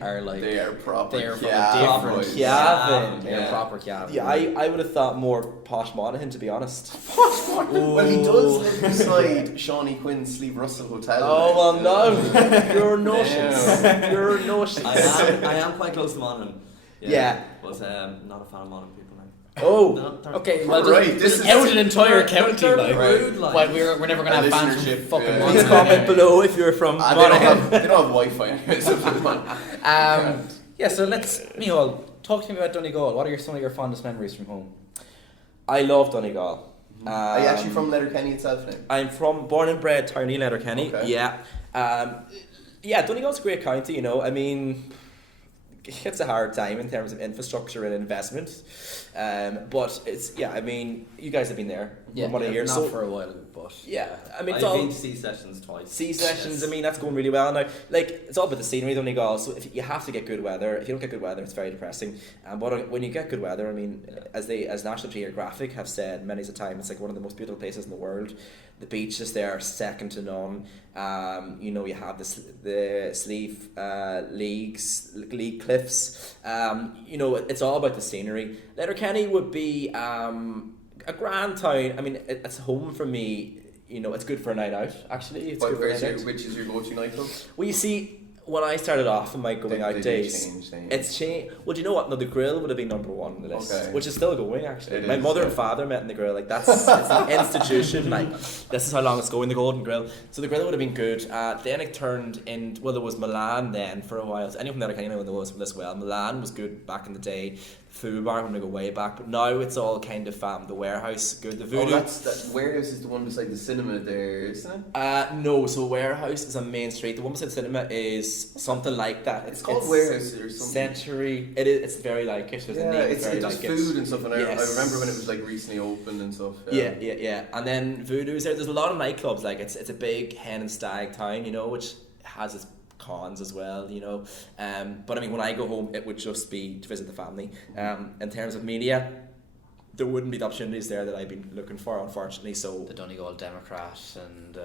are like They are proper. They're from Cavan different. boys. Cavan. They're proper Cavan. Yeah, I would have thought more Posh Monaghan, to be honest. Well, he does live beside Shawnee Quinn's Sleeve Russell Hotel. Oh, well, no. Yeah. You're nauseous. You're nauseous. I am quite close to Monaghan. Yeah. But not a fan of Monaghan people now. Oh. Okay, well, Right, this just is- out an entire county, they're like. rude, like. Well, we're never gonna have fans from Listenership, fucking yeah. Please Monaghan. comment below if you're from They don't Monaghan. have Wi-Fi anyway, so it's fine. Yeah, so Mícheál, talk to me about Donegal. What are some of your fondest memories from home? I love Donegal. Are you actually from Letterkenny itself now? I'm born and bred Towney, Letterkenny. Okay. Yeah. Yeah, Donegal's a great county, you know. I mean, it's a hard time in terms of infrastructure and investment. But it's, yeah, I mean, you guys have been there. from what I hear. not So, for a while, but yeah, I mean, I've it's all been to C sessions twice. sea sessions. Yes. I mean, that's going really well now. Like, it's all about the scenery, Donegal. So if you have to get good weather. If you don't get good weather, it's very depressing. But when you get good weather, I mean, as National Geographic have said many a time, it's like one of the most beautiful places in the world. The beaches there are second to none. You know, you have the Sleeve League cliffs. You know, it's all about the scenery. Letterkenny would be a grand town. I mean, it's home for me. You know, it's good for a night out. Actually, it's good for a night out. Which is your go-to nightclub? Well, you see, when I started off in my going out days, it's changed. Well, do you know what? No, the grill would have been number one on the list, Okay. which is still going actually. It My is, mother yeah. and father met in the grill. Like it's an institution. Like this is how long it's going. The Golden Grill. So the grill would have been good. Then it turned in. Well, there was Milan then for a while. So anyone that I know there was this well. Milan was good back in the day. Food bar, I'm gonna go way back, but now it's all kind of the warehouse good. The Voodoo. That warehouse is the one beside the cinema there, isn't it? No, so warehouse is on Main Street. The one beside the cinema is something like that. It's called warehouse or something. Century. It is. It's very like it. There's a name It very does like food it. and stuff, and Yes. I remember when it was like recently opened and stuff. Yeah. And then Voodoo's there. There's a lot of nightclubs. Like it's a big hen and stag town, you know, which has its cons as well, you know. But I mean, when I go home, it would just be to visit the family. In terms of media, there wouldn't be the opportunities there that I've been looking for, unfortunately. So the Donegal Democrat and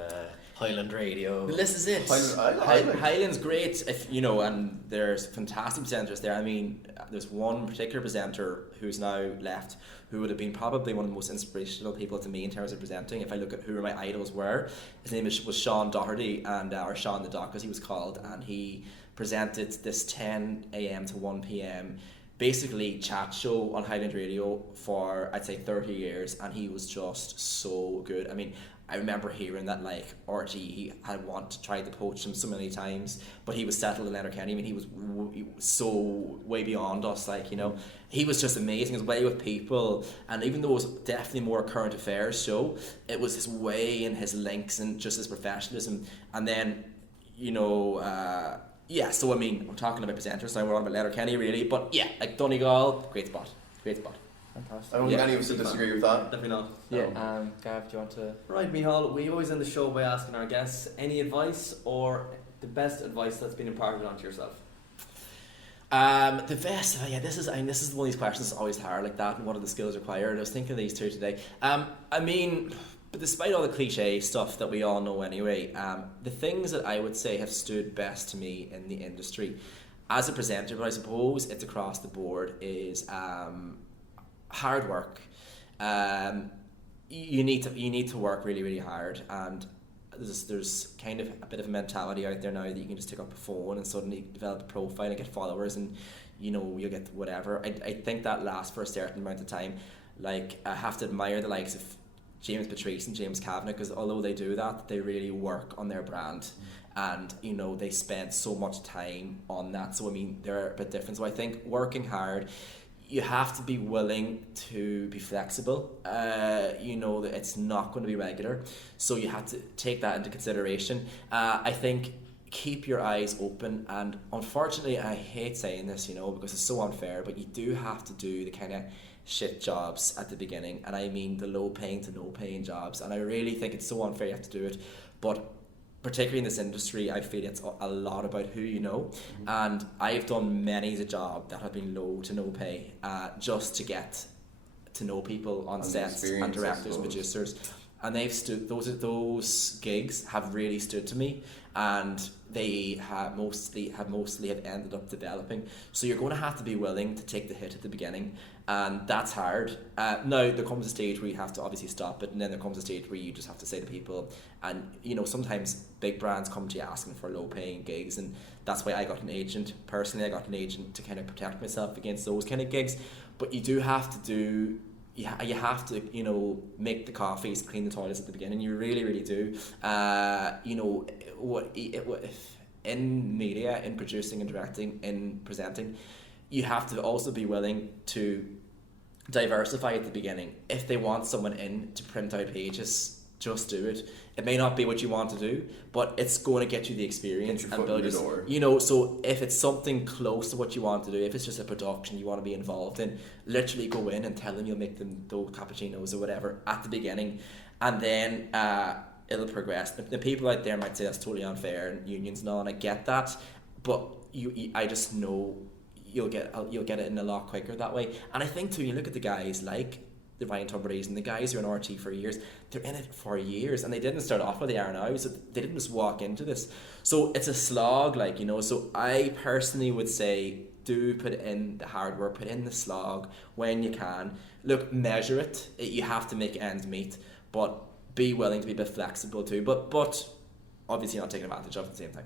Highland Radio. the list is it. Highland's great, if you know, and there's fantastic presenters there. I mean, there's one particular presenter who's now left, who would have been probably one of the most inspirational people to me in terms of presenting. If I look at who my idols were, his name was Sean Doherty, and or Sean the Doc as he was called, and he presented this 10 a.m. to 1 p.m. basically chat show on Highland Radio for I'd say 30 years, and he was just so good. I mean, I remember hearing that like RT he had wanted to try to poach him so many times, but he was settled in Letterkenny. I mean, he was so way beyond us, like, you know. He was just amazing, his way with people, and even though it was definitely more a current affairs show, it was his way and his links and just his professionalism. And then, you know, yeah, so I mean, we're talking about presenters now, we're on about Letterkenny really, but yeah, like Donegal, great spot. Fantastic. I don't think any of us would disagree with that. Definitely not. Yeah. Gav, do you want to? Right, Mícheál, we always end the show by asking our guests any advice or the best advice that's been imparted onto yourself. The best, this is one of these questions that's always hard like that, and what are the skills required? I was thinking of these two today. I mean, but despite all the cliche stuff that we all know anyway, the things that I would say have stood best to me in the industry as a presenter, but I suppose it's across the board, is hard work. You need to work really, really hard, and there's kind of a bit of a mentality out there now that you can just take up a phone and suddenly develop a profile and get followers, and you know you'll get whatever. I think that lasts for a certain amount of time. Like, I have to admire the likes of James Patrice and James Kavanagh, because although they do that, they really work on their brand, and you know they spend so much time on that. So I mean, they're a bit different. So I think working hard, you have to be willing to be flexible. You know that it's not going to be regular, so you have to take that into consideration. I think keep your eyes open, and unfortunately I hate saying this, you know, because it's so unfair, but you do have to do the kind of shit jobs at the beginning, and I mean the low paying to no paying jobs, and I really think it's so unfair you have to do it. But particularly in this industry, I feel it's a lot about who you know, and I've done many a job that have been low to no pay, just to get to know people on And sets experience, and I directors, suppose. producers, and they've stood. Those gigs have really stood to me, and they have mostly have ended up developing. So you're going to have to be willing to take the hit at the beginning, and that's hard. Now there comes a stage where you have to obviously stop it, and then there comes a stage where you just have to say to people, and you know, sometimes big brands come to you asking for low paying gigs, and that's why I got an agent. Personally, I got an agent to kind of protect myself against those kind of gigs. But you do have to do. You have to, you know, make the coffees, clean the toilets at the beginning. You really do. You know, if in media, in producing and directing, in presenting, you have to also be willing to diversify at the beginning. If they want someone in to print out pages, just do it. It may not be what you want to do, but it's going to get you the experience Get your and foot in build the your, door. you know. So if it's something close to what you want to do, if it's just a production you want to be involved in, literally go in and tell them you'll make them those cappuccinos or whatever at the beginning, and then it'll progress. The people out there might say that's totally unfair and unions and all, and I get that, but I just know you'll get it in a lot quicker that way. And I think too, you look at the guys like the Ryan Tubridy's and the guys who are in RT for years, they're in it for years, and they didn't start off where they are now, so they didn't just walk into this. So it's a slog, like, you know. So I personally would say, do put in the hard work, put in the slog when you can. Look, measure it. You have to make ends meet, but be willing to be a bit flexible too. But obviously not taking advantage of at the same time.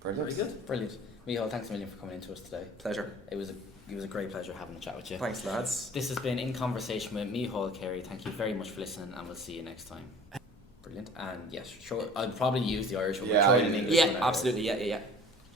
Brilliant. Very good. Brilliant. Mícheál, thanks a million for coming into us today. Pleasure. It was a great pleasure having a chat with you. Thanks, lads. This has been In Conversation with Mícheál Carey. Thank you very much for listening, and we'll see you next time. Brilliant. And yes, sure, I'll probably use the Irish one. Yeah, Try it I in did. English. Yeah, whenever. absolutely. Yeah.